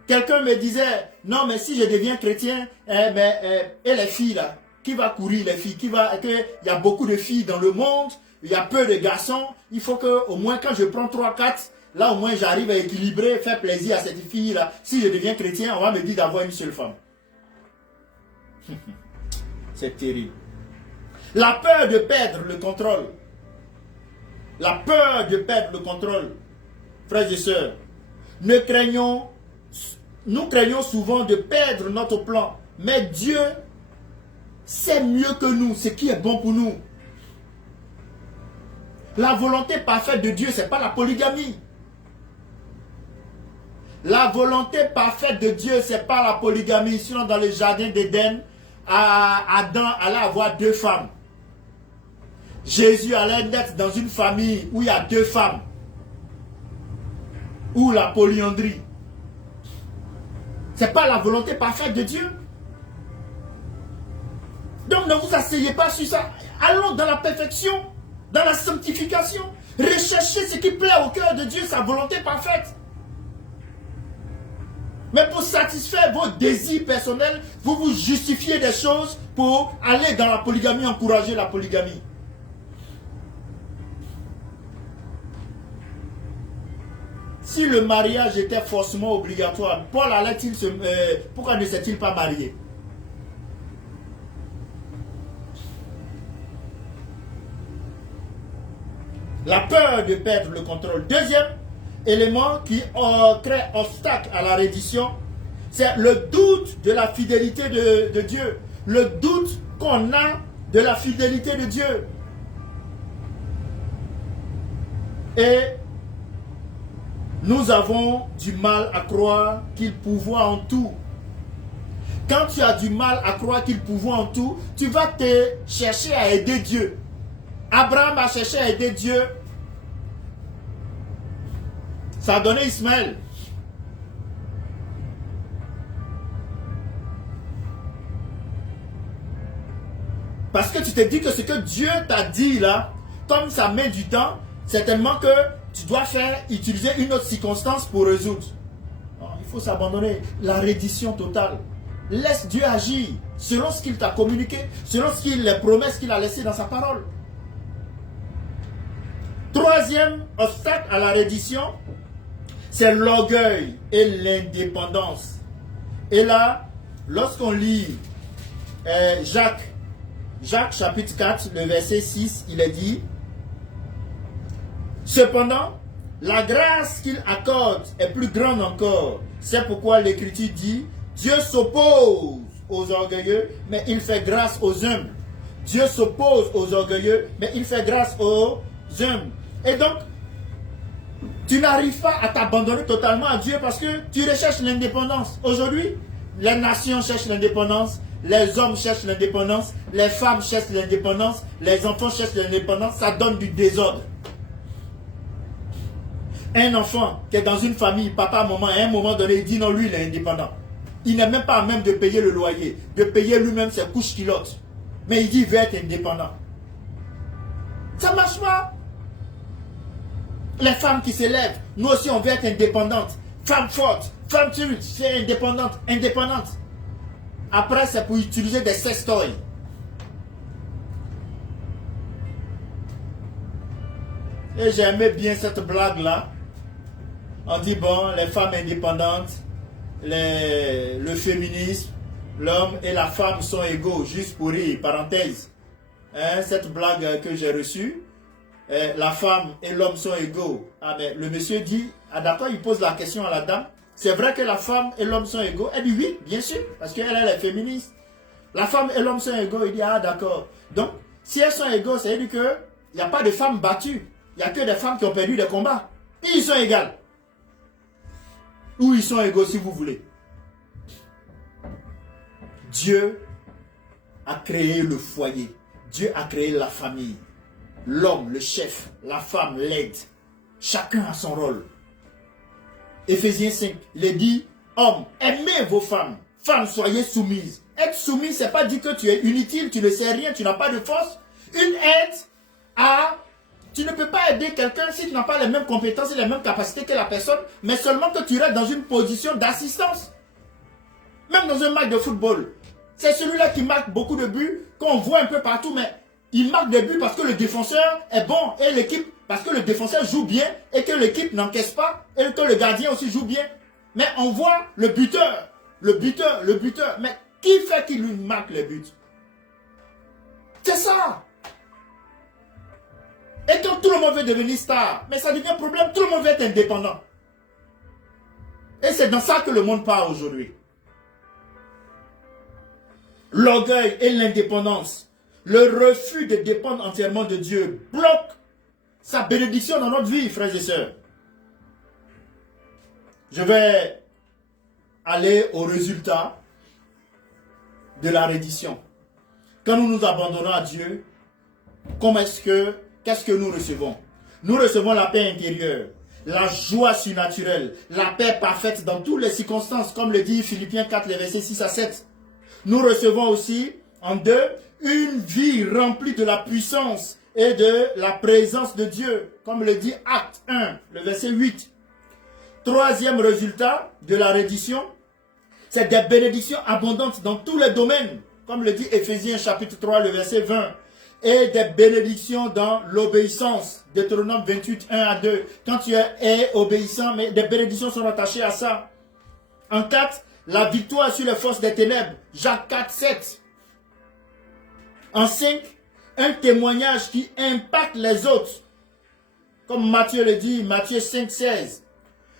Quelqu'un me disait, non mais si je deviens chrétien, et les filles là, qui va courir les filles, il y a beaucoup de filles dans le monde, il y a peu de garçons, il faut que au moins quand je prends 3-4, là au moins j'arrive à équilibrer, faire plaisir à cette fille là. Si je deviens chrétien, on va me dire d'avoir une seule femme. C'est terrible. La peur de perdre le contrôle. La peur de perdre le contrôle. Frères et sœurs, nous craignons souvent de perdre notre plan. Mais Dieu sait mieux que nous ce qui est bon pour nous. La volonté parfaite de Dieu, ce n'est pas la polygamie. La volonté parfaite de Dieu, ce n'est pas la polygamie. Sinon, dans le jardin d'Éden, Adam allait avoir 2 femmes. Jésus allait naître dans une famille où il y a 2 femmes. Ou la polyandrie. Ce n'est pas la volonté parfaite de Dieu. Donc ne vous asseyez pas sur ça. Allons dans la perfection, dans la sanctification. Recherchez ce qui plaît au cœur de Dieu, sa volonté parfaite. Mais pour satisfaire vos désirs personnels, vous vous justifiez des choses pour aller dans la polygamie, encourager la polygamie. Si le mariage était forcément obligatoire, Paul allait-il pourquoi ne s'est-il pas marié? La peur de perdre le contrôle. Deuxième élément qui crée obstacle à la reddition, c'est le doute de la fidélité de Dieu. Le doute qu'on a de la fidélité de Dieu. Et nous avons du mal à croire qu'il pourvoit en tout. Quand tu as du mal à croire qu'il pourvoit en tout, tu vas te chercher à aider Dieu. Abraham a cherché à aider Dieu. Ça a donné Ismaël. Parce que tu te dis que ce que Dieu t'a dit là, comme ça met du temps, certainement que tu dois utiliser une autre circonstance pour résoudre. Non, il faut s'abandonner. La reddition totale. Laisse Dieu agir selon ce qu'il t'a communiqué, selon les promesses qu'il a laissées dans sa parole. Troisième obstacle à la reddition, c'est l'orgueil et l'indépendance. Et là, lorsqu'on lit Jacques chapitre 4, le verset 6, il est dit: cependant, la grâce qu'il accorde est plus grande encore. C'est pourquoi l'Écriture dit: Dieu s'oppose aux orgueilleux, mais il fait grâce aux humbles. Dieu s'oppose aux orgueilleux, mais il fait grâce aux humbles. Et donc, tu n'arrives pas à t'abandonner totalement à Dieu parce que tu recherches l'indépendance. Aujourd'hui, les nations cherchent l'indépendance, les hommes cherchent l'indépendance, les femmes cherchent l'indépendance, les enfants cherchent l'indépendance, ça donne du désordre. Un enfant qui est dans une famille, papa, maman, à un moment donné, il dit non, lui, il est indépendant. Il n'est même pas à même de payer le loyer, de payer lui-même ses couches culottes. Mais il dit, il veut être indépendant. Ça ne marche pas. Les femmes qui s'élèvent, nous aussi, on veut être indépendantes. Femme forte, femme truc, c'est indépendante. Après, c'est pour utiliser des sextoys. Et j'aimais bien cette blague-là. On dit, bon, les femmes indépendantes, le féminisme, l'homme et la femme sont égaux, juste pour rire, parenthèse. Hein, cette blague que j'ai reçue, la femme et l'homme sont égaux. Ah, mais le monsieur dit, ah d'accord, il pose la question à la dame, c'est vrai que la femme et l'homme sont égaux? Elle dit oui, bien sûr, parce qu'elle est féministe. La femme et l'homme sont égaux, il dit, ah d'accord. Donc, si elles sont égaux, ça veut dire qu'il n'y a pas de femmes battues. Il n'y a que des femmes qui ont perdu des combats. Et ils sont égales. Ou ils sont égaux si vous voulez. Dieu a créé le foyer. Dieu a créé la famille. L'homme, le chef, la femme, l'aide. Chacun a son rôle. Éphésiens 5, il est dit, hommes, aimez vos femmes. Femmes, soyez soumises. Être soumise, c'est pas dire que tu es inutile, tu ne sais rien, tu n'as pas de force. Une aide à... Tu ne peux pas aider quelqu'un si tu n'as pas les mêmes compétences et les mêmes capacités que la personne, mais seulement que tu restes dans une position d'assistance. Même dans un match de football. C'est celui-là qui marque beaucoup de buts, qu'on voit un peu partout, mais il marque des buts parce que le défenseur est bon et l'équipe, parce que le défenseur joue bien et que l'équipe n'encaisse pas et que le gardien aussi joue bien. Mais on voit le buteur. Mais qui fait qu'il lui marque les buts? C'est ça. Et quand tout le monde veut devenir star, mais ça devient un problème, tout le monde veut être indépendant. Et c'est dans ça que le monde part aujourd'hui. L'orgueil et l'indépendance, le refus de dépendre entièrement de Dieu, bloquent sa bénédiction dans notre vie, frères et sœurs. Je vais aller au résultat de la reddition. Quand nous nous abandonnons à Dieu, qu'est-ce que nous recevons? Nous recevons la paix intérieure, la joie surnaturelle, la paix parfaite dans toutes les circonstances, comme le dit Philippiens 4, les versets 6 à 7. Nous recevons aussi, en deux, une vie remplie de la puissance et de la présence de Dieu, comme le dit Acte 1, le verset 8. Troisième résultat de la reddition, c'est des bénédictions abondantes dans tous les domaines, comme le dit Éphésiens chapitre 3, le verset 20. Et des bénédictions dans l'obéissance. Deutéronome 28, 1 à 2. Quand tu es obéissant, mais des bénédictions sont attachées à ça. En 4, la victoire sur les forces des ténèbres. Jacques 4, 7. En 5, un témoignage qui impacte les autres. Comme Matthieu le dit, Matthieu 5, 16.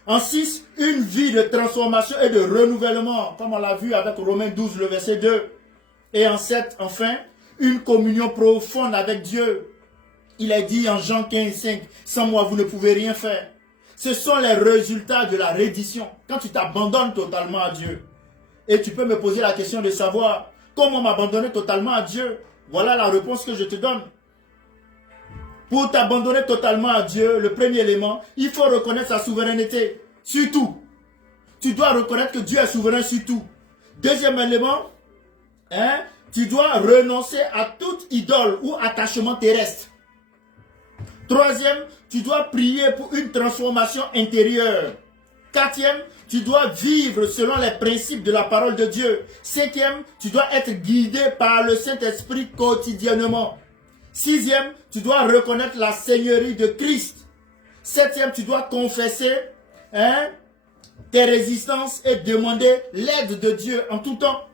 En 6, une vie de transformation et de renouvellement. Comme on l'a vu avec Romains 12, le verset 2. Et en 7, enfin, une communion profonde avec Dieu. Il est dit en Jean 15, 5, sans moi vous ne pouvez rien faire. Ce sont les résultats de la reddition. Quand tu t'abandonnes totalement à Dieu. Et tu peux me poser la question de savoir comment m'abandonner totalement à Dieu. Voilà la réponse que je te donne. Pour t'abandonner totalement à Dieu, le premier élément, il faut reconnaître sa souveraineté. Sur tout. Tu dois reconnaître que Dieu est souverain sur tout. Deuxième élément, tu dois renoncer à toute idole ou attachement terrestre. Troisième, tu dois prier pour une transformation intérieure. Quatrième, tu dois vivre selon les principes de la parole de Dieu. Cinquième, tu dois être guidé par le Saint-Esprit quotidiennement. Sixième, tu dois reconnaître la Seigneurie de Christ. Septième, tu dois confesser tes résistances et demander l'aide de Dieu en tout temps.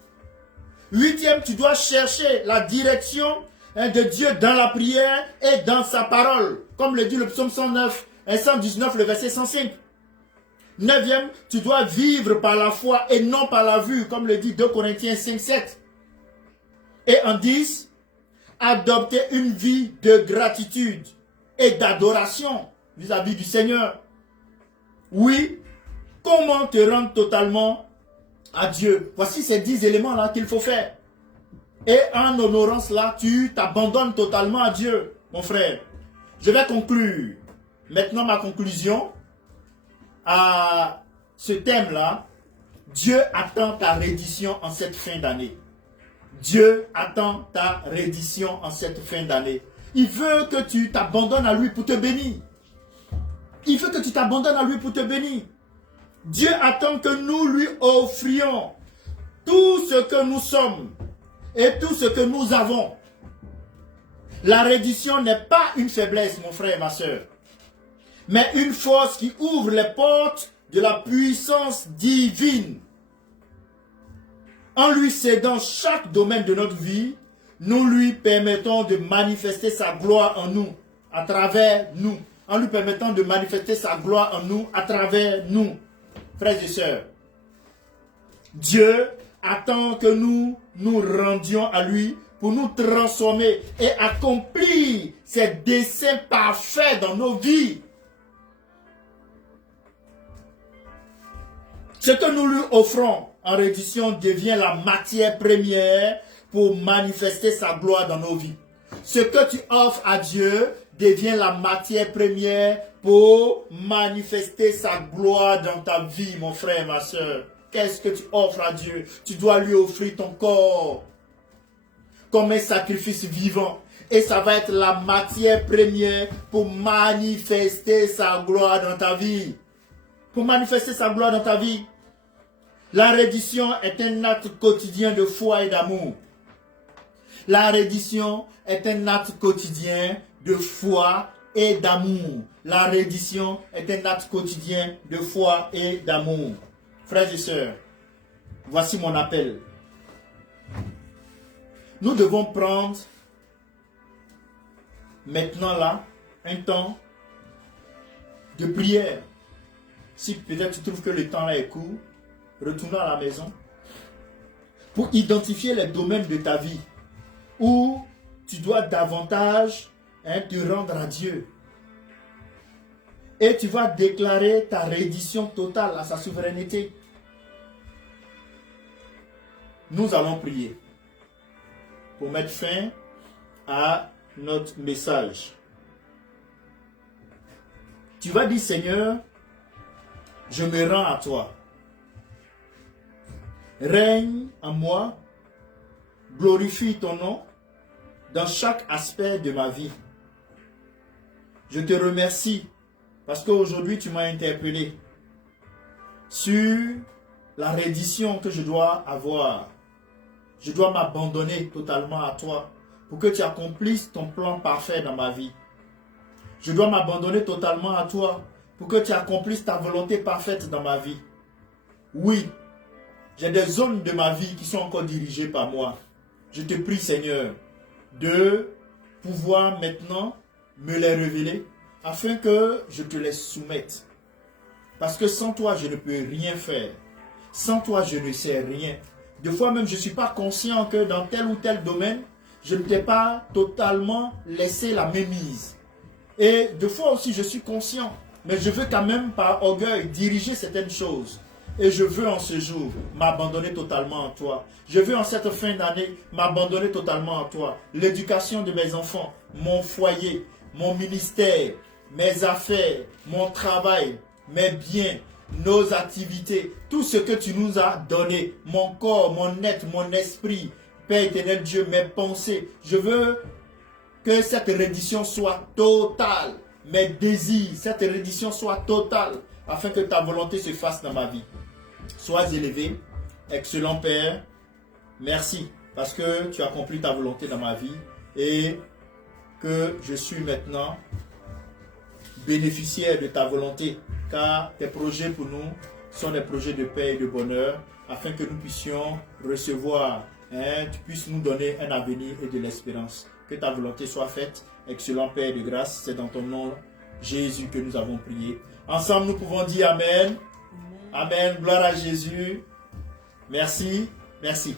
Huitième, tu dois chercher la direction de Dieu dans la prière et dans sa parole. Comme le dit le psaume 109 et 119, le verset 105. Neuvième, tu dois vivre par la foi et non par la vue, comme le dit 2 Corinthiens 5, 7. Et en 10, adopter une vie de gratitude et d'adoration vis-à-vis du Seigneur. Oui, comment te rendre totalement à Dieu? Voici ces 10 éléments-là qu'il faut faire. Et en honorant cela, tu t'abandonnes totalement à Dieu, mon frère. Je vais conclure maintenant ma conclusion à ce thème-là. Dieu attend ta reddition en cette fin d'année. Dieu attend ta reddition en cette fin d'année. Il veut que tu t'abandonnes à lui pour te bénir. Il veut que tu t'abandonnes à lui pour te bénir. Dieu attend que nous lui offrions tout ce que nous sommes et tout ce que nous avons. La reddition n'est pas une faiblesse, mon frère et ma soeur, mais une force qui ouvre les portes de la puissance divine. En lui cédant chaque domaine de notre vie, nous lui permettons de manifester sa gloire en nous, à travers nous. En lui permettant de manifester sa gloire en nous, à travers nous. Frères et sœurs, Dieu attend que nous nous rendions à lui pour nous transformer et accomplir ses desseins parfaits dans nos vies. Ce que nous lui offrons en reddition devient la matière première pour manifester sa gloire dans nos vies. Ce que tu offres à Dieu devient la matière première pour manifester sa gloire dans ta vie, mon frère, ma soeur. Qu'est-ce que tu offres à Dieu? Tu dois lui offrir ton corps comme un sacrifice vivant. Et ça va être la matière première pour manifester sa gloire dans ta vie. Pour manifester sa gloire dans ta vie. La reddition est un acte quotidien de foi et d'amour. La reddition est un acte quotidien de foi et d'amour. La reddition est un acte quotidien de foi et d'amour. Frères et sœurs, voici mon appel. Nous devons prendre maintenant là un temps de prière. Si peut-être tu trouves que le temps là est court, retourne à la maison pour identifier les domaines de ta vie où tu dois davantage te rendre à Dieu. Et tu vas déclarer ta reddition totale à sa souveraineté. Nous allons prier pour mettre fin à notre message. Tu vas dire, Seigneur, je me rends à toi. Règne en moi, glorifie ton nom dans chaque aspect de ma vie. Je te remercie parce qu'aujourd'hui tu m'as interpellé sur la reddition que je dois avoir. Je dois m'abandonner totalement à toi pour que tu accomplisses ton plan parfait dans ma vie. Je dois m'abandonner totalement à toi pour que tu accomplisses ta volonté parfaite dans ma vie. Oui, j'ai des zones de ma vie qui sont encore dirigées par moi. Je te prie, Seigneur, de pouvoir maintenant me les révéler afin que je te les soumette. Parce que sans toi, je ne peux rien faire. Sans toi, je ne sais rien. Des fois même, je ne suis pas conscient que dans tel ou tel domaine, je ne t'ai pas totalement laissé la mainmise. Et des fois aussi, je suis conscient. Mais je veux quand même, par orgueil, diriger certaines choses. Et je veux en ce jour m'abandonner totalement à toi. Je veux en cette fin d'année m'abandonner totalement à toi. L'éducation de mes enfants, mon foyer, mon ministère, mes affaires, mon travail, mes biens, nos activités, tout ce que tu nous as donné, mon corps, mon être, mon esprit, Père éternel Dieu, mes pensées. Je veux que cette reddition soit totale. Mes désirs, cette reddition soit totale afin que ta volonté se fasse dans ma vie. Sois élevé, excellent Père. Merci parce que tu as accompli ta volonté dans ma vie et que je suis maintenant bénéficiaire de ta volonté, car tes projets pour nous sont des projets de paix et de bonheur, afin que nous puissions recevoir, tu puisses nous donner un avenir et de l'espérance. Que ta volonté soit faite, excellent Père de grâce, c'est dans ton nom, Jésus, que nous avons prié. Ensemble, nous pouvons dire Amen. Amen, gloire à Jésus. Merci, merci.